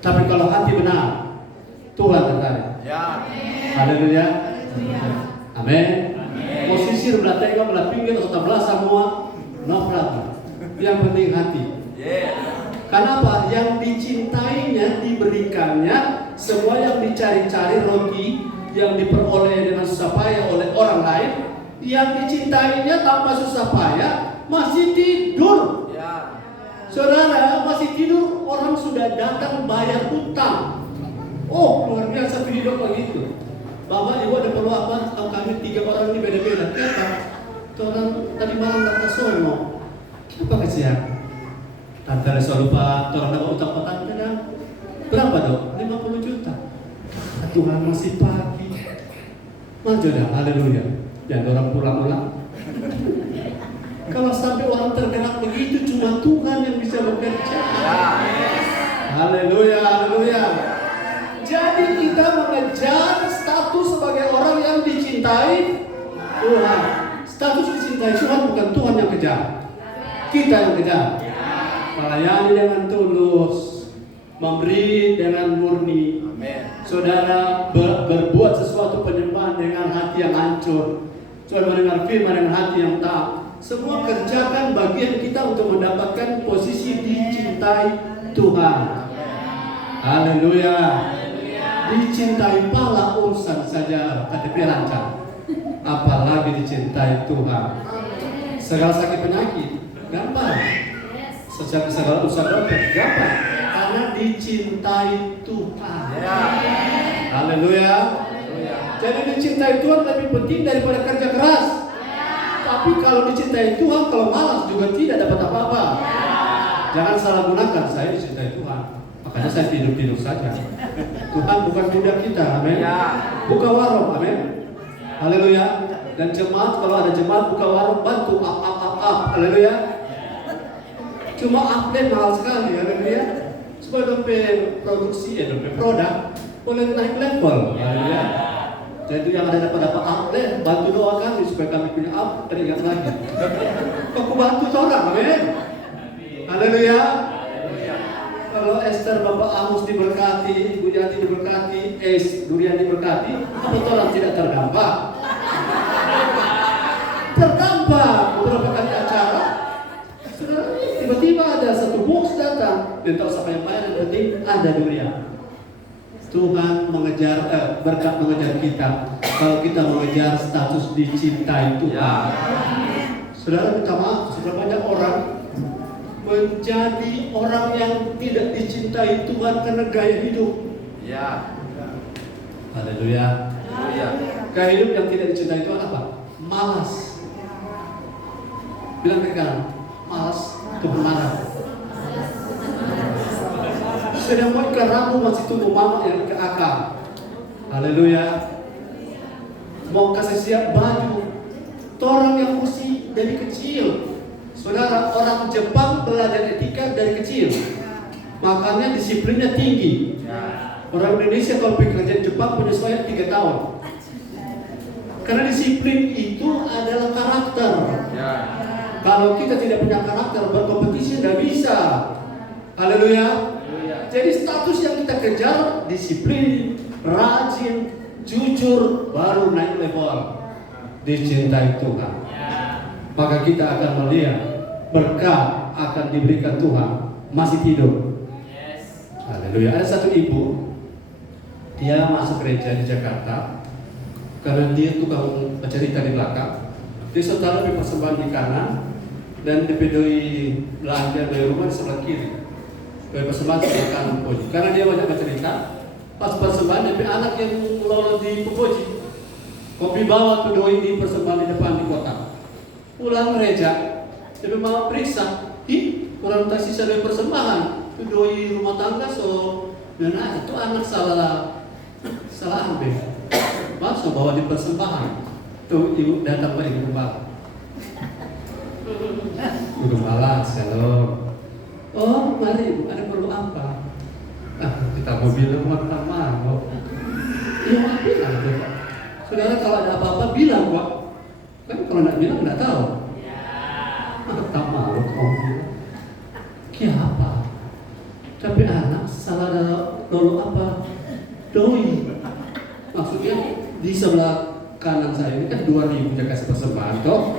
Tapi kalau hati benar, Tuhan tertarik. Haleluya. Amin. Posisi belah tengah, belah pinggir atau belah semua, no problem. Yang penting hati. Karena apa? Yang dicintainya, diberikannya, semua yang dicari-cari roti yang diperoleh dengan susah payah oleh orang lain, yang dicintainya tanpa susah payah masih tidur. Saudara, masih tidur, orang sudah datang bayar utang. Oh, luar biasa hidup begitu. Bapak, ibu ada perlu apa? Kami 3 orang ini beda-beda. Kenapa? Orang tadi malam kata sono. Kenapa kesian? Tante Resa lupa, orang dapat utang ke tante dah. Berapa dok? 50 juta. Tuhan masih pagi. Maju dah, haleluya. Jangan orang pulang-pulang. Kalau sampai orang tergerak begitu, cuma Tuhan yang bisa bekerja. Haleluya, haleluya. Jadi kita mengejar status sebagai orang yang dicintai Tuhan. Status dicintai Tuhan bukan Tuhan yang kejar. Kita yang kejar. Melayani dengan tulus, memberi dengan murni. Saudara berbuat sesuatu penyembahan dengan hati yang hancur. Saudara mendengar firman dengan hati yang taat. Semua kerjakan bagian kita untuk mendapatkan posisi dicintai Tuhan. Haleluya. Dicintai pala urusan saja KTP lancar. Apalagi dicintai Tuhan. Segala sakit penyakit gampang. Segala usaha dompet gampang. Karena dicintai Tuhan. Haleluya. Jadi dicintai Tuhan lebih penting daripada kerja keras. Tapi kalau dicintai Tuhan, kalau malas juga tidak dapat apa-apa. Jangan salah gunakan, saya dicintai Tuhan, makanya saya tidur-tidur saja. Tuhan bukan budak kita, amin. Buka warung, amin. Haleluya. Dan jemaat, kalau ada jemaat buka warung, bantu up. Haleluya. Cuma update mahal sekali, haleluya. Supaya dompet produksi, dompet produk boleh naik level, haleluya. Jadi yang ada dapat update, bantu doa kami supaya kami punya up, teringat lagi. Aku bantu orang, amin. Haleluya. Kalau Esther, Bapak Amos diberkati, Ibu Yati diberkati, Durian diberkati, apa orang tidak terdampak? Terdampak. Beberapa kali acara, saudara, tiba-tiba ada satu box datang, tidak tahu siapa yang bayar, yang penting ada durian. Tuhan mengejar berkat mengejar kita kalau kita mengejar status dicintai Tuhan. Saudara, minta maaf, sudah banyak orang menjadi orang yang tidak dicintai Tuhan karena gaya hidup. Haleluya. Gaya hidup yang tidak dicintai Tuhan apa? Malas. Bilang mereka, malas itu bermarah. Sedang mau ikan rambut masih tumbuh mama yang ke akar. Haleluya. Mau kasih siap baju. Orang yang mesti dari kecil. Saudara, orang Jepang belajar etika dari kecil. Makanya disiplinnya tinggi. Orang Indonesia kalau pekerjaan Jepang penyesuaian 3 tahun. Karena disiplin itu adalah karakter. Kalau kita tidak punya karakter, berkompetisi tidak bisa. Haleluya. Jadi status yang kita kejar disiplin, rajin, jujur, baru naik level. Dicintai Tuhan. Maka kita akan melihat berkat akan diberikan Tuhan. Masih tidur. Haleluya. Ada satu ibu, dia masuk gereja di Jakarta karena dia tukang cerita di belakang. Dia setelah persembahan di kanan dan dipedoi belanja dari rumah di sebelah kiri. Persembahan sebelah kanan Puji. Karena dia banyak bercerita, pas persembahan dia anak yang lolos di Puji. Kopi bawa tuh doi di persembahan di depan di kota. Pulang gereja, dia mau periksa, kurang tak sisa dari persembahan. Itu doi rumah tangga dan itu anak salah ambil. Masuk bawa di persembahan. Tuh ibu datang balik ke rumah. Udah malas, shalom. Oh, mari, ada perlu apa? Kita mau bilang mau. Ya, bilang tuh, Pak. Saudara, kalau ada apa-apa bilang, Pak. Kan kalau nggak bilang nggak tahu. Tak malu kamu bilang. Apa? Tapi anak salah ada dulu apa? Doi. Maksudnya di sebelah kanan saya ini kan 2.000 dia kasih persembahan toh.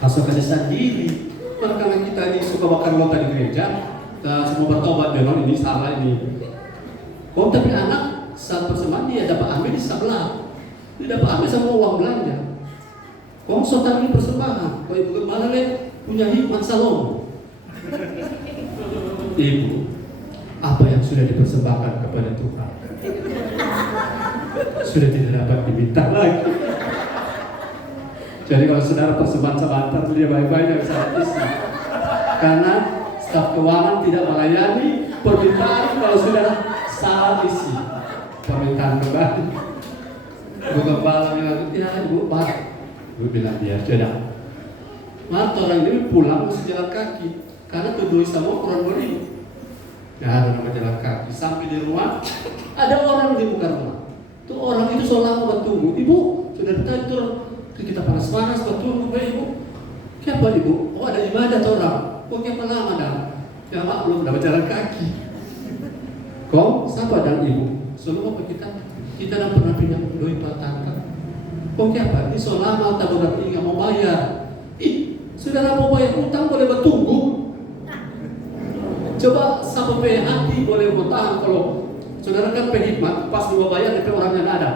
Masuk kasih sendiri. Karena kita ini suka bakar rota di gereja, kita semua bertobat, memang ini salah ini. Kok tapi anak saat persembahan dia dapat ambil di sebelah, dia dapat ambil sama uang belanja. Kok sotan ini persembahan, kok ibu gembala punya hikmat Salomo. Ibu, apa yang sudah dipersembahkan kepada Tuhan sudah tidak dapat diminta lagi. Jadi kalau saudara persembahan sebentar, dia baik-baik dari saat istri. Karena staf keuangan tidak melayani permintaan kalau sudah salah isi permintaan kembali. Ibu gembala bilang, ya ibu baik. Ibu bilang dia sudah. Maka orang ini pulang mesti jalan kaki karena tuduh sama kurang beri. Ya ada nama jalan kaki sampai di rumah ada orang di muka rumah. Tuh orang itu seolah bertunggu. Ibu sudah tadi turun. Kita panas-panas bertunggu, ibu. Kenapa ibu? Oh ada ibadah tuh orang. Kok kenapa lama dah? Ya mak belum dapat jalan kaki. Kok siapa dan ibu? Selalu apa kita? Kita tidak pernah pinjam duit tante. Kok kenapa? Ini so lama tak berarti nggak mau bayar. Ih, saudara mau bayar utang boleh bertunggu. Coba sampai hati boleh bertahan kalau saudara kan penghikmat pas mau bayar tapi orangnya nggak ada.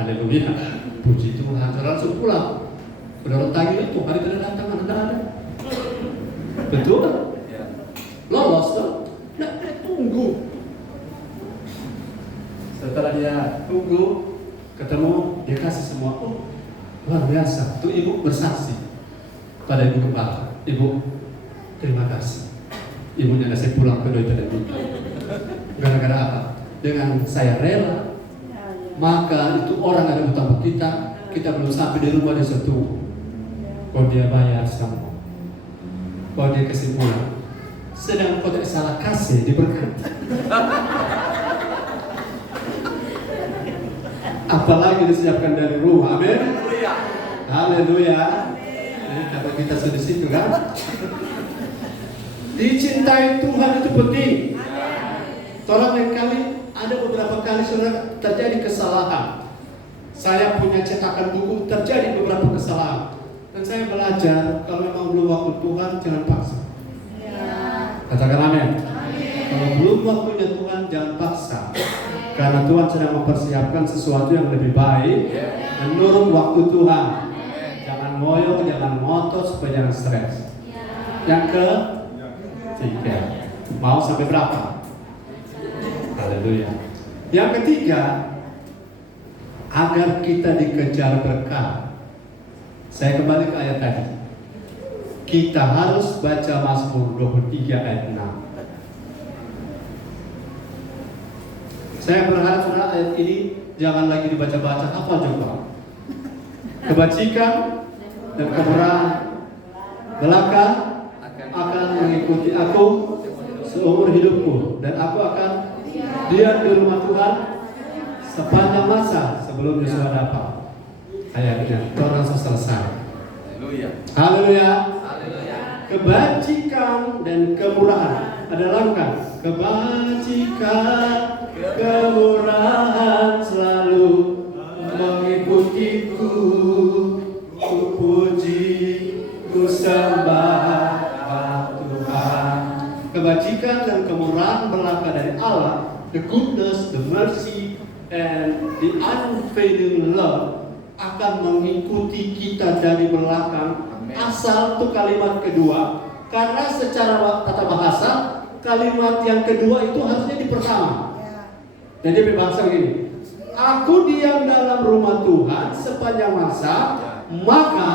Haleluya. Puji Tuhan, langsung pulang. Saudara tagih itu hari tidak datang, ada. Betul? Lolos tuh. Nah, tunggu. Setelah dia tunggu, ketemu, dia kasih semua. Oh, luar biasa. Tuh ibu bersaksi pada ibu gembala. Ibu, terima kasih. Ibunya ngasih pulang ke doi pada ibu. Gara-gara apa? Dengan saya rela, maka itu orang ada utang kita belum sampai di rumah dia setuju. Kalau dia bayar sama, kalau dia kasih pulang, sedang kau tidak salah kasih diberkati. Apalagi disiapkan dari rumah, amin. Haleluya. Ini kata kita sudah di situ kan? Dicintai Tuhan itu penting. Tolong lain kali ada beberapa kali saudara terjadi kesalahan. Saya punya cetakan buku terjadi beberapa kesalahan. Dan saya belajar kalau memang belum waktu Tuhan jangan paksa. Katakan amin. Kalau belum waktunya Tuhan jangan paksa. Karena Tuhan sedang mempersiapkan sesuatu yang lebih baik menurut waktu Tuhan. Jangan ngoyo, jangan ngotot supaya jangan stres. Yang ketiga, mau sampai berapa? Haleluya. Yang ketiga, agar kita dikejar berkah. Saya kembali ke ayat tadi. Kita harus baca Mazmur 23 ayat 6. Saya berharap saudara ayat ini jangan lagi dibaca-baca, hafal juga. Kebajikan dan kebenaran belaka akan mengikuti aku seumur hidupku, dan aku akan diam di rumah Tuhan sepanjang masa sebelum Yesus datang. Ayatnya, orang selesai. Haleluya. Kebajikan dan kemurahan. Ada lagu kan? Kebajikan, kemurahan selalu mengikutiku. Ku puji, ku sembah Tuhan. Kebajikan dan kemurahan berlaka dari Allah. The goodness, the mercy, and the unfailing love akan mengikuti kita dari belakang. Asal itu kalimat kedua, karena secara tata bahasa kalimat yang kedua itu harusnya di pertama. Jadi berbahasa begini, aku diam dalam rumah Tuhan sepanjang masa, maka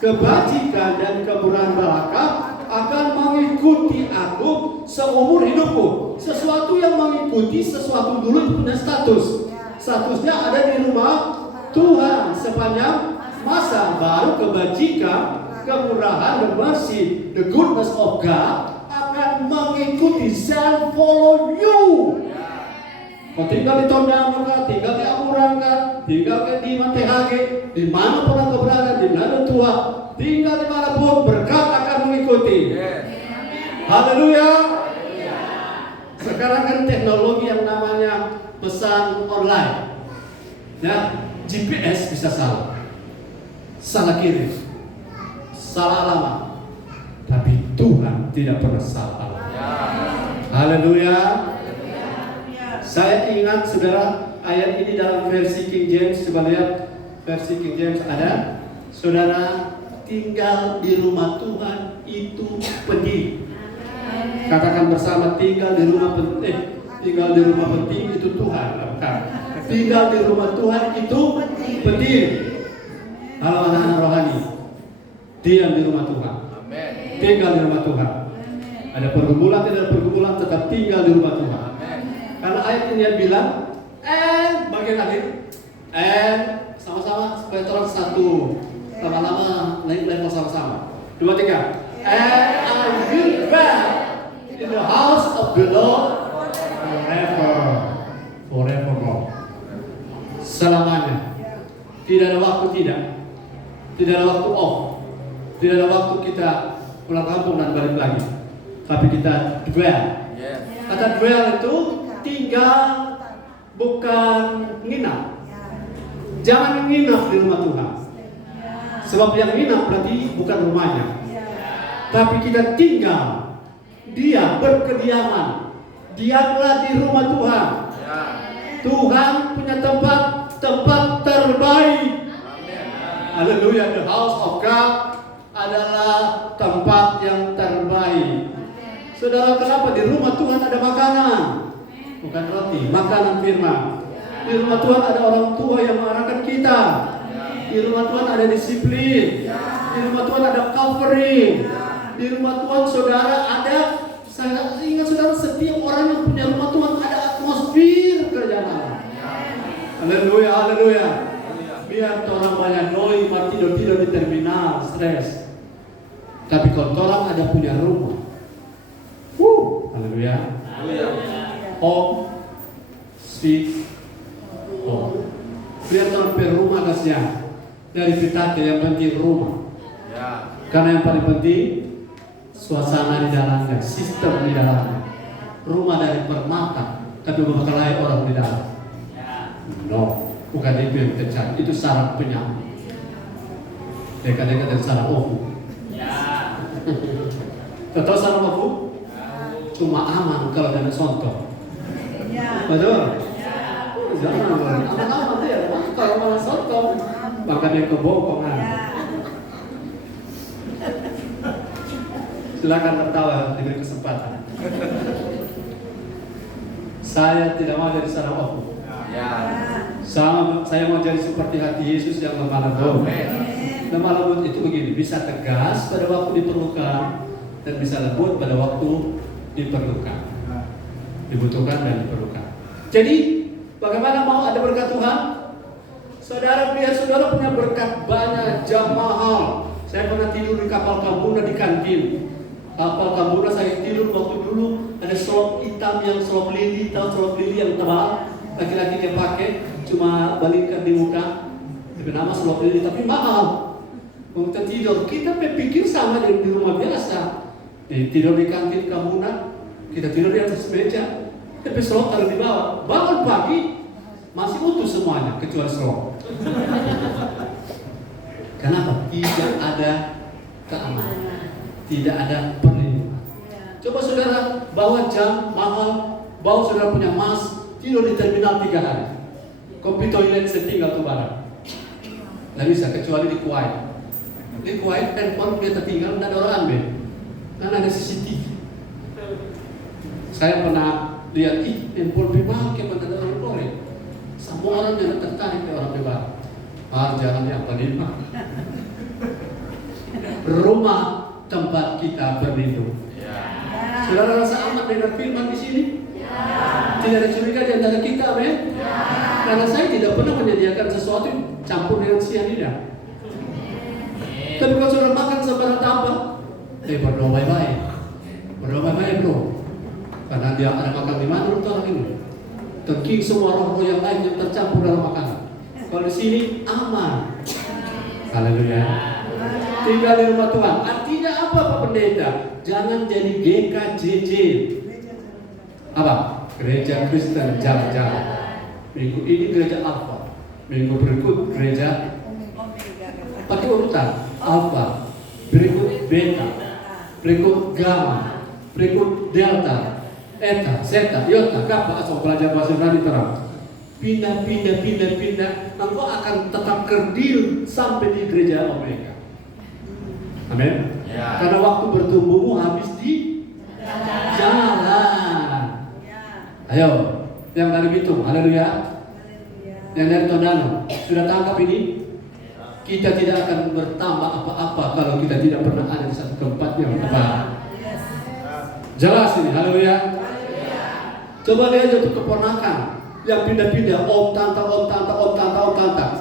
kebajikan dan kemurahan belaka akan mengikuti aku seumur hidupku. Sesuatu yang mengikuti sesuatu dulu itu punya status. Statusnya ada di rumah Tuhan sepanjang masa, baru kebajikan, kemurahan, the mercy, the goodness of God akan mengikuti, shall follow you. Kau tinggal di Tondano kah, tinggal di Amurang kah, tinggal di Matehage, di mana pun kau berada, di mana tua, tinggal di manapun, berkat akan mengikuti. Haleluya. Sekarang kan teknologi yang namanya pesan online, ya, GPS bisa salah kirim, salah alamat, tapi tidak pernah salah. Haleluya. Saya ingat saudara, ayat ini dalam versi King James. Coba lihat versi King James ada. Saudara, tinggal di rumah Tuhan itu penting. Katakan bersama, tinggal di rumah penting. Tinggal di rumah penting itu Tuhan. Tinggal di rumah Tuhan itu penting. Halo anak-anak rohani, diam di rumah Tuhan. Tinggal di rumah Tuhan. Ada pergumulan, tidak ada pergumulan, tetap tinggal di rumah Tuhan. Karena ayat ini dia bilang, bagian akhir, sama-sama supaya orang satu, lama-lama naik level sama-sama. 2, 3. And I will dwell in the house of the Lord forevermore. Selamanya. Tidak ada waktu tidak ada waktu off, tidak ada waktu kita pulang kampung dan balik lagi. Tapi kita dwell. Kata dwell itu tinggal, bukan nginap. Jangan nginap di rumah Tuhan. Sebab yang nginap berarti bukan rumahnya. Tapi kita tinggal. Dia berkediaman. Diamlah di rumah Tuhan. Tuhan punya tempat terbaik. Haleluya. The house of God adalah tempat yang terbaik. Saudara, kenapa di rumah Tuhan ada makanan? Bukan roti, makanan firman. Di rumah Tuhan ada orang tua yang mengarahkan kita. Di rumah Tuhan ada disiplin. Di rumah Tuhan ada covering. Di rumah Tuhan saudara ada, saya ingat saudara, setiap orang yang punya rumah Tuhan ada atmosfer kerjaan Allah. Haleluya, haleluya. Biar orang banyak noise, tidur di terminal, stres. Tapi kalau orang ada punya rumah, haleluya. Home, sweet home. Biar orang per rumah kasih dari kita yang penting rumah. Karena yang paling penting suasana di dalamnya, sistem di dalamnya. Rumah dari permata, tapi bakal lain orang di dalam. No, bukan itu yang tercari. Itu syarat penyaman. Dekat-dekat dari syarat ofu. Tahu syarat ofu? Cuma aman kalau ada contoh. Betul? Jangan aman-aman ya. Kalau malah contoh, makanya kebohongan. Silakan tertawa, diberi kesempatan. Saya tidak mau jadi seorang ofu. Saya mau jadi seperti hati Yesus yang lemah lembut. Lemah lembut itu begini, bisa tegas pada waktu diperlukan dan bisa lembut pada waktu diperlukan, dibutuhkan dan diperlukan. Jadi bagaimana mau ada berkat Tuhan? Saudara, biar saudara punya berkat banyak, jam mahal. Saya pernah tidur di kapal Kambuna di kantin. Kapal Kambuna saya tidur waktu dulu ada selop hitam yang selop lili, tahu selop lili yang tebal, laki-laki dia pakai, cuma balikkan di muka. Itu nama selop lili tapi mahal. Kita tidur, kita berpikir sama dengan di rumah biasa. Tidur di kantin Kambuna, kita tidur di atas meja, tapi selop taruh di bawah. Bangun pagi masih utuh semuanya kecuali selop. Kenapa? Tidak ada keamanan, tidak ada perlindungan. Coba saudara bawa jam mahal, bawa saudara punya emas, tidur di terminal 3 hari. Kopi toilet setinggal tuh barang. Tidak bisa kecuali di Kuwait. Di Kuwait handphone dia tertinggal, tidak ada orang ambil. Karena ada CCTV. Saya pernah lihat, handphone pribadi yang ada orang korek. Semua orang yang tertarik ke orang pribadi. Jangan yang paling rumah tempat kita berlindung. Saudara rasa aman dengan firman di sini? Tidak ada curiga di antara kita, men? Karena saya tidak pernah menyediakan sesuatu campur dengan cyanida. Tapi kalau saudara makan sembarang tanpa, berdoa baik-baik. Berdoa baik-baik, bro. Karena dia ada makan di mana lu orang ini? Tengking semua roh-roh yang lain yang tercampur dalam makanan. Kalau di sini aman. Haleluya. Tinggal di rumah Tuhan. Artinya apa Pak Pendeta? Jangan jadi GKJJ. Apa? Gereja Kristen jalan-jalan. Minggu ini gereja Alpha. Minggu berikut gereja pakai urutan Alpha, berikut Beta. berikut gamma, berikut delta, eta, zeta, iota, kappa, asal belajar bahasa Yunani terang. Pindah, engkau akan tetap kerdil sampai di gereja Omega. Amin. Ya. Karena waktu bertumbuhmu habis di jalan. Ayo, yang dari Bitung, haleluya. Yang dari Tondano, sudah tangkap ini? Kita tidak akan bertambah apa-apa kalau kita tidak pernah ada di satu tempat yang tepat. Jelas ini, haleluya. Coba lihat untuk keponakan yang pindah-pindah, om tante.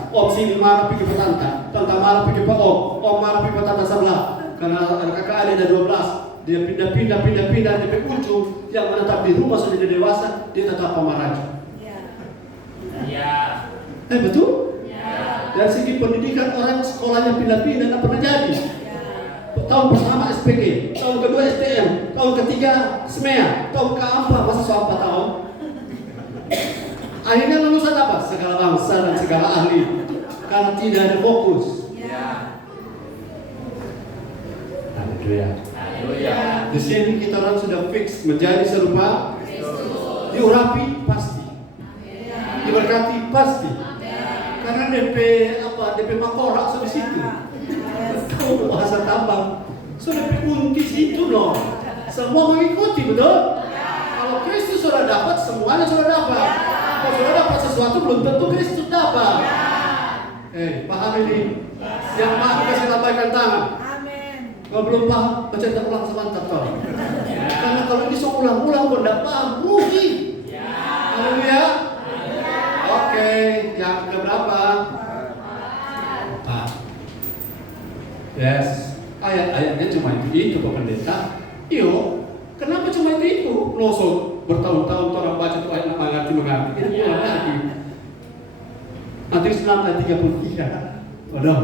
Om sini marah pergi ke tante marah pergi ke om marah pergi ke tante sebelah. Karena kakak ada 12, dia pindah, dia ujung yang menetap di rumah sudah dewasa, dia tetap pemarah. Ya. Betul? Dari segi pendidikan orang sekolahnya pindah-pindah, tidak pernah jadi. Tahun pertama SPG, tahun kedua STM, tahun ketiga SMEA, tahun keempat masa soal 4 tahun. Akhirnya lulusan apa? Segala bangsa dan segala ahli. Karena tidak ada fokus. Haleluya. Di sini kita orang sudah fix menjadi serupa, diurapi pasti, diberkati pasti. Karena DP makorak sudah di situ. Kau bahasa tambang sudah dikunci situ loh. Semua mengikuti, betul? Kalau Kristus sudah dapat, semuanya sudah dapat. Kalau sudah dapat sesuatu belum tentu Kristus dapat. Paham ini? Yang paham kasih lambaikan tangan. Kalau belum paham, baca ulang sebentar toh. Karena kalau ini sok ulang-ulang pun tidak paham, rugi. Haleluya. Oke, yang keberapa? 4. Yes, ayat-ayatnya cuma itu Pak Pendeta. Iyo, kenapa cuma itu? Losok bertahun-tahun orang baca tuh ayat mengerti. Ini ulang lagi. Nanti 6 ayat 33. Waduh,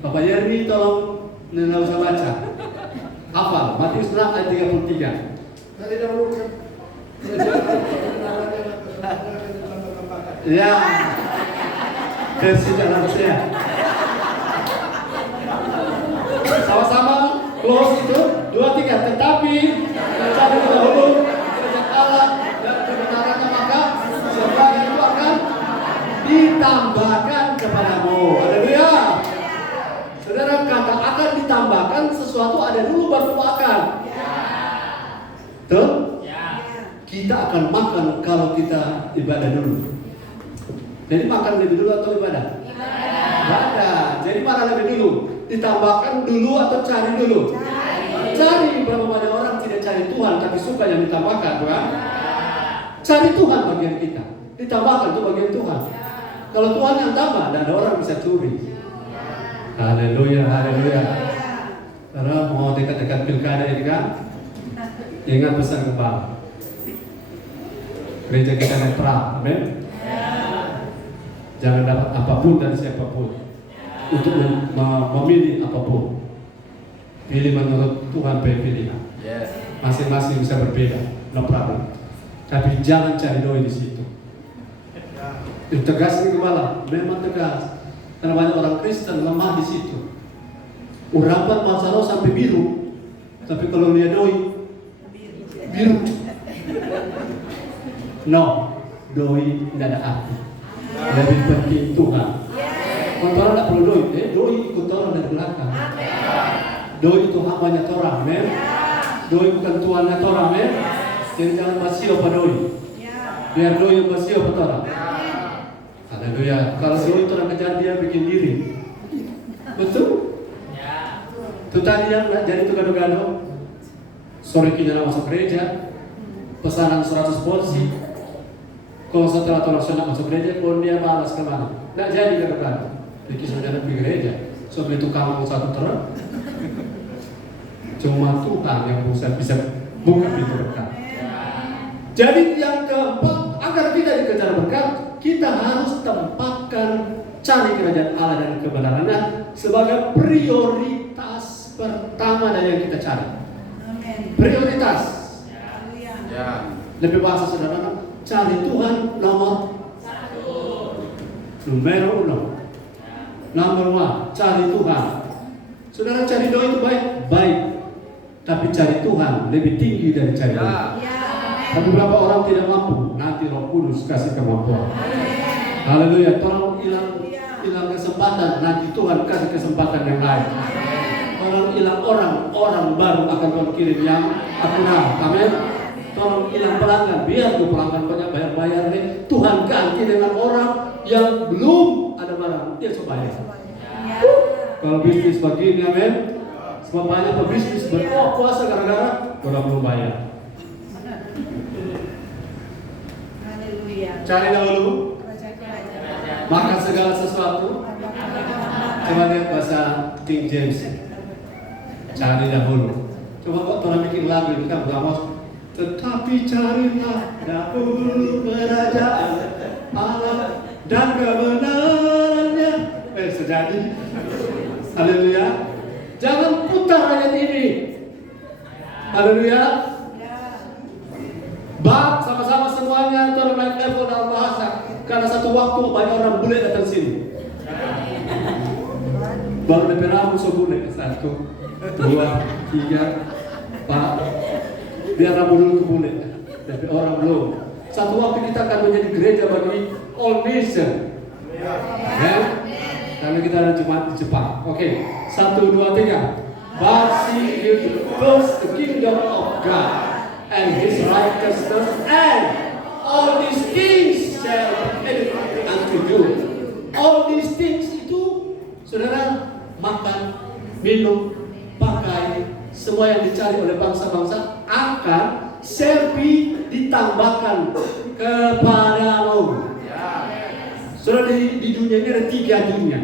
Bapak Yerni tolong nggak usah baca. Hafal, Matius 6 ayat 33. Tadi dahulu kan. Ya, versi dalam saya. Sama-sama close itu 2-3. Tetapi mencari dahulu kerajaan Allah dan kebenarannya, maka semua itu akan ditambahkan kepadamu. Haleluya. Saudara, kata akan ditambahkan, sesuatu ada dulu baru akan. Tuh? Kita akan makan kalau kita ibadah dulu. Jadi makan lebih dulu atau ibadah? Ibadah. Jadi mana lebih dulu? Ditambahkan dulu atau cari dulu? Cari. Berapa banyak orang tidak cari Tuhan tapi suka yang ditambahkan, bukan? Cari Tuhan bagian kita. Ditambahkan itu bagian Tuhan. Kalau Tuhan yang tambah, tidak ada orang bisa curi. Haleluya. Karena mau dekat-dekat pilkada ini kan, ingat pesan kepala. Gereja kita netral, amin. Jangan dapat apapun dari siapapun untuk memilih apapun. Pilih menurut Tuhan pilihan. Masing-masing bisa berbeda, no problem. Tapi jangan cari doi di situ. Itu tegas nih kepala, memang tegas. Karena banyak orang Kristen lemah di situ. Urapan bahasa roh sampai biru, tapi kalau lihat doi biru. No, doi tidak ada arti. Lebih penting Tuhan. Orang tidak perlu doi. Doi ikut orang dari belakang. Doi itu hambanya Torah, amen. Doi bukan tuannya Torah, amen. Jadi jangan basio pada doi. Biar doi yang basio pada Torah. Haleluya. Kalau doi itu orang kejar, dia bikin diri. Betul? Itu tadi yang jadi itu gado-gado. Sore kita masuk gereja, pesanan 100 porsi. Kalau setelah tolak sunat masuk gereja, kalau dia balas kemana? Tidak jadi gado-gado. Jadi saudara pergi gereja, soal itu kamu satu terang. Cuma Tuhan yang bisa buka pintu berkat. Jadi yang keempat, agar kita dikejar berkat, kita harus tempatkan cari kerajaan Allah dan kebenarannya sebagai prioritas pertama dari yang kita cari. Prioritas. Lebih bahasa sederhana, cari Tuhan nomor 1. Numero 1. Number 1, cari Tuhan. Saudara cari doa itu baik. Tapi cari Tuhan lebih tinggi dari cari Tuhan. Tapi beberapa orang tidak mampu, nanti Roh Kudus kasih kemampuan. Haleluya. Tolong hilang kesempatan, nanti Tuhan kasih kesempatan yang lain. Tolong hilang orang baru akan Tuhan kirim yang akurat. Amin. Tolong hilang pelanggan, biar tuh pelanggan banyak bayar deh. Tuhan ganti dengan orang yang belum ada barang, dia coba bayar. Kalau bisnis begini, amin. Sebab banyak pebisnis berpuasa gara-gara orang belum bayar. Cari dahulu, makan segala sesuatu. Coba lihat bahasa King James. Cari dahulu. Coba kok orang bikin lagu itu kan Ramos. Tetapi carilah dahulu kerajaan Allah dan kebenarannya. Sejadi. Haleluya. Jangan putar ayat ini. Haleluya. Bab sama-sama semuanya turun naik level dalam bahasa. Karena satu waktu banyak orang bule datang sini. Baru DP rambut sebule 1, 2, 3, 4. Biar rambut dulu ke bule. DP orang belum. Satu waktu kita akan menjadi gereja bagi all nation. Ya? Karena kita ada Jumat di Jepang. Oke, 1, 2, 3. But seek ye first the kingdom of God and His righteousness, and all these things shall be added unto you. All these things itu, saudara, makan, minum, pakai, semua yang dicari oleh bangsa-bangsa akan serpi ditambahkan kepadamu. Saudara, di dunia ini ada 3 dunia.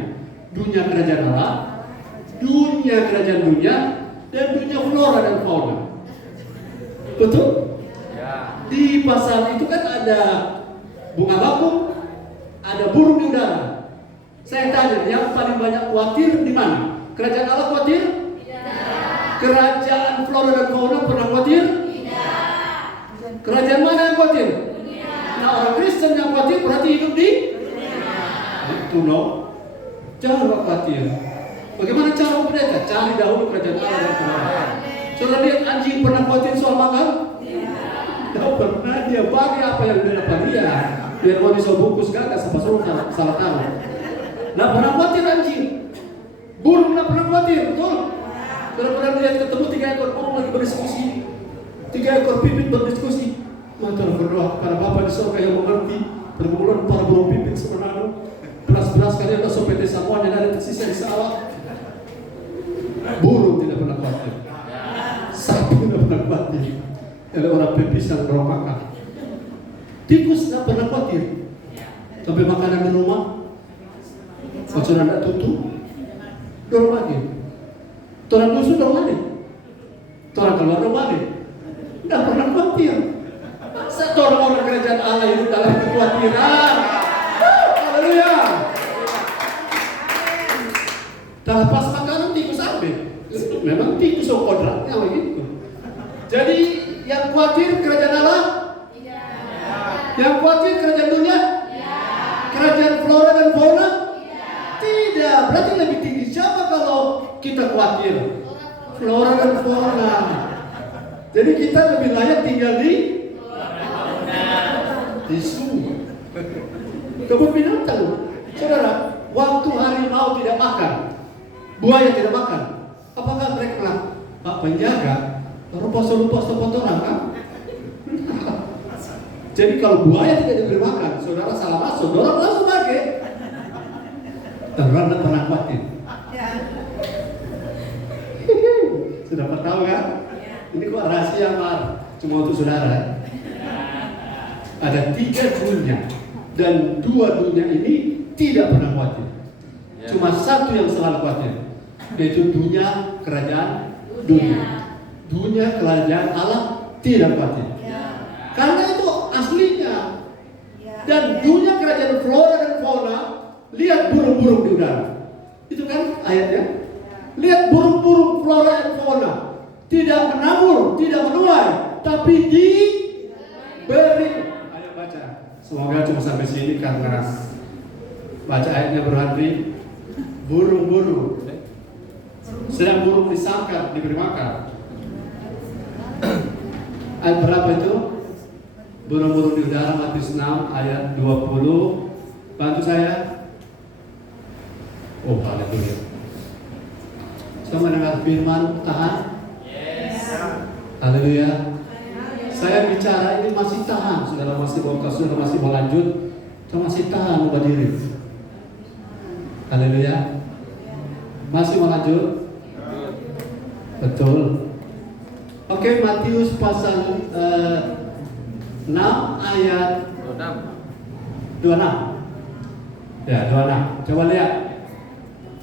Dunia kerajaan Allah, dunia kerajaan dunia, dan dunia flora dan fauna. Betul? Di pasar itu kan ada bunga bakung, ada burung di udara. Saya tanya, yang paling banyak khawatir di mana? Kerajaan Allah khawatir? Tidak. Kerajaan flora dan fauna pernah khawatir? Tidak. Kerajaan mana yang khawatir? Nah, orang Kristen yang khawatir berarti hidup di? Itu no. Jangan khawatir. Bagaimana cara mereka? Cari dahulu kerajaan Allah dan kebenaran. Saudara lihat anjing pernah khawatir soal makan? Tidak pernah. Dia bagi apa yang dia dapat dia. Biar mau bisa bungkus gagas apa suruh salah taruh. Tidak pernah khawatir anjing. Burung tidak pernah khawatir, betul? Saudara pernah lihat ketemu 3 ekor burung lagi berdiskusi. 3 ekor pipit berdiskusi. Maka berdoa kepada Bapa di surga yang mengerti pergumulan para burung pipit sebenarnya. Beras-beras kalian ada sopete semuanya dari tersisa di sawah. Burung tidak pernah khawatir. Sapi tidak pernah khawatir. Ada orang pipis yang dorong makan. Tikus tidak pernah khawatir. Sampai makanan di rumah, kalau sudah tidak tutup, dorong lagi. Orang musuh dorong lagi. Orang keluar dorong lagi. Tidak pernah khawatir. Satu orang kerajaan Allah hidup dalam kekhawatiran. Haleluya. Tak pas makanan tikus ambil. Memang tikus kodratnya begitu. Jadi yang khawatir kerajaan Allah? Tidak. Yang khawatir kerajaan dunia? Tidak. Kerajaan flora dan fauna? Tidak. Berarti lebih tinggi siapa kalau kita khawatir? Flora dan fauna. Jadi kita lebih layak tinggal di sungai. Kebun binatang. Saudara, waktu harimau tidak makan, buaya tidak makan, apakah mereka bilang, Pak penjaga, lupa orang kan? Jadi kalau buaya tidak diberi makan, saudara salah masuk, dorong langsung pakai. Dan orang tidak pernah khawatir. Sudah pernah tahu kan? Ini kok rahasia Mar, cuma untuk saudara. Ada 3 dunia, dan 2 dunia ini tidak pernah khawatir. Cuma satu yang selalu khawatir, yaitu dunia kerajaan dunia. Dunia kerajaan Allah tidak khawatir. Karena itu aslinya. Dan dunia kerajaan flora dan fauna, lihat burung-burung di udara. Itu kan ayatnya. Lihat burung-burung flora dan fauna, tidak menabur, tidak menuai, tapi diberi. Ayo baca. Semoga cuma sampai sini karena baca ayatnya berhenti. Burung-burung sedang burung disangkar diberi makan. Ayat berapa itu? Burung-burung di udara, Matius 6 ayat 20. Bantu saya. Oh, haleluya. Saya mendengar firman, tahan. Haleluya. Saya bicara ini masih tahan. Saudara masih mau lanjut. Saya masih tahan mau berdiri. Haleluya. Masih mau lanjut? Betul. Oke, Matius pasal 6 ayat 26. Ya, 26. Coba lihat.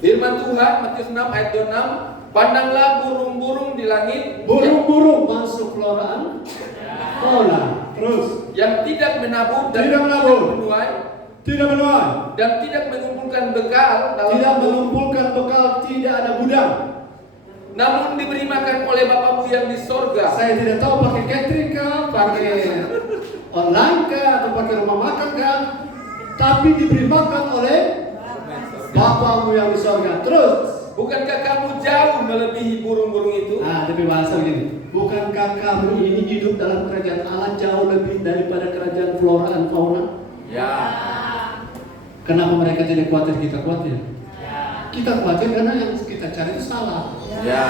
Firman Tuhan Matius 6 ayat 26, pandanglah burung-burung di langit, Burung-burung masuk keluaran. Terus yang tidak menabur dan Tidak menabur. menuai tidak menuai, dan tidak mengumpulkan bekal dalam tidak tubuh, mengumpulkan bekal, tidak ada gudang. namun diberi makan oleh Bapamu yang di sorga. Saya tidak tahu pakai catering kah, pakai online kah, atau pakai rumah makan kah, tapi diberi makan oleh Bapamu yang di sorga. Terus, Bukankah kamu jauh melebihi burung-burung itu? tapi bahasa begini, bukankah kamu ini hidup dalam kerajaan Allah jauh lebih daripada kerajaan flora dan fauna? Ya. Kenapa mereka tidak khawatir, kita khawatir? Kita khawatir karena yang kita cari itu salah. Ya.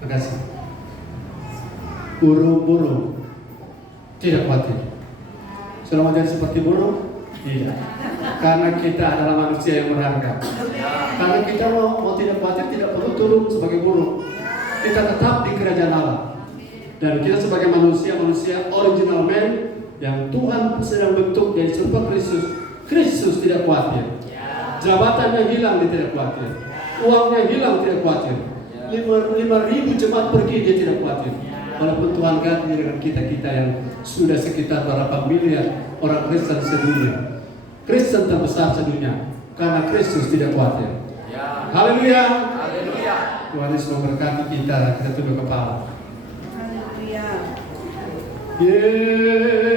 Makasih. Burung-burung tidak khawatir. Sudah mau jadi seperti burung? Tidak. Karena kita adalah manusia yang merangkak. Karena kita mau tidak khawatir, tidak perlu turun sebagai burung. Kita tetap di kerajaan Allah. Dan kita sebagai manusia original man yang Tuhan sedang bentuk jadi serupa Kristus. Kristus tidak khawatir. Jabatannya hilang, dia tidak khawatir. Uangnya hilang, tidak khawatir. 5.000 jemaat pergi, dia tidak khawatir. Walaupun Tuhan ganti dengan kita yang sudah sekitar berapa miliar orang Kristen sedunia. Kristen terbesar sedunia. Karena Kristus tidak khawatir. Haleluya. Haleluya. Tuhan Yesus memberkati kita tunduk kepala. Haleluya. Yesus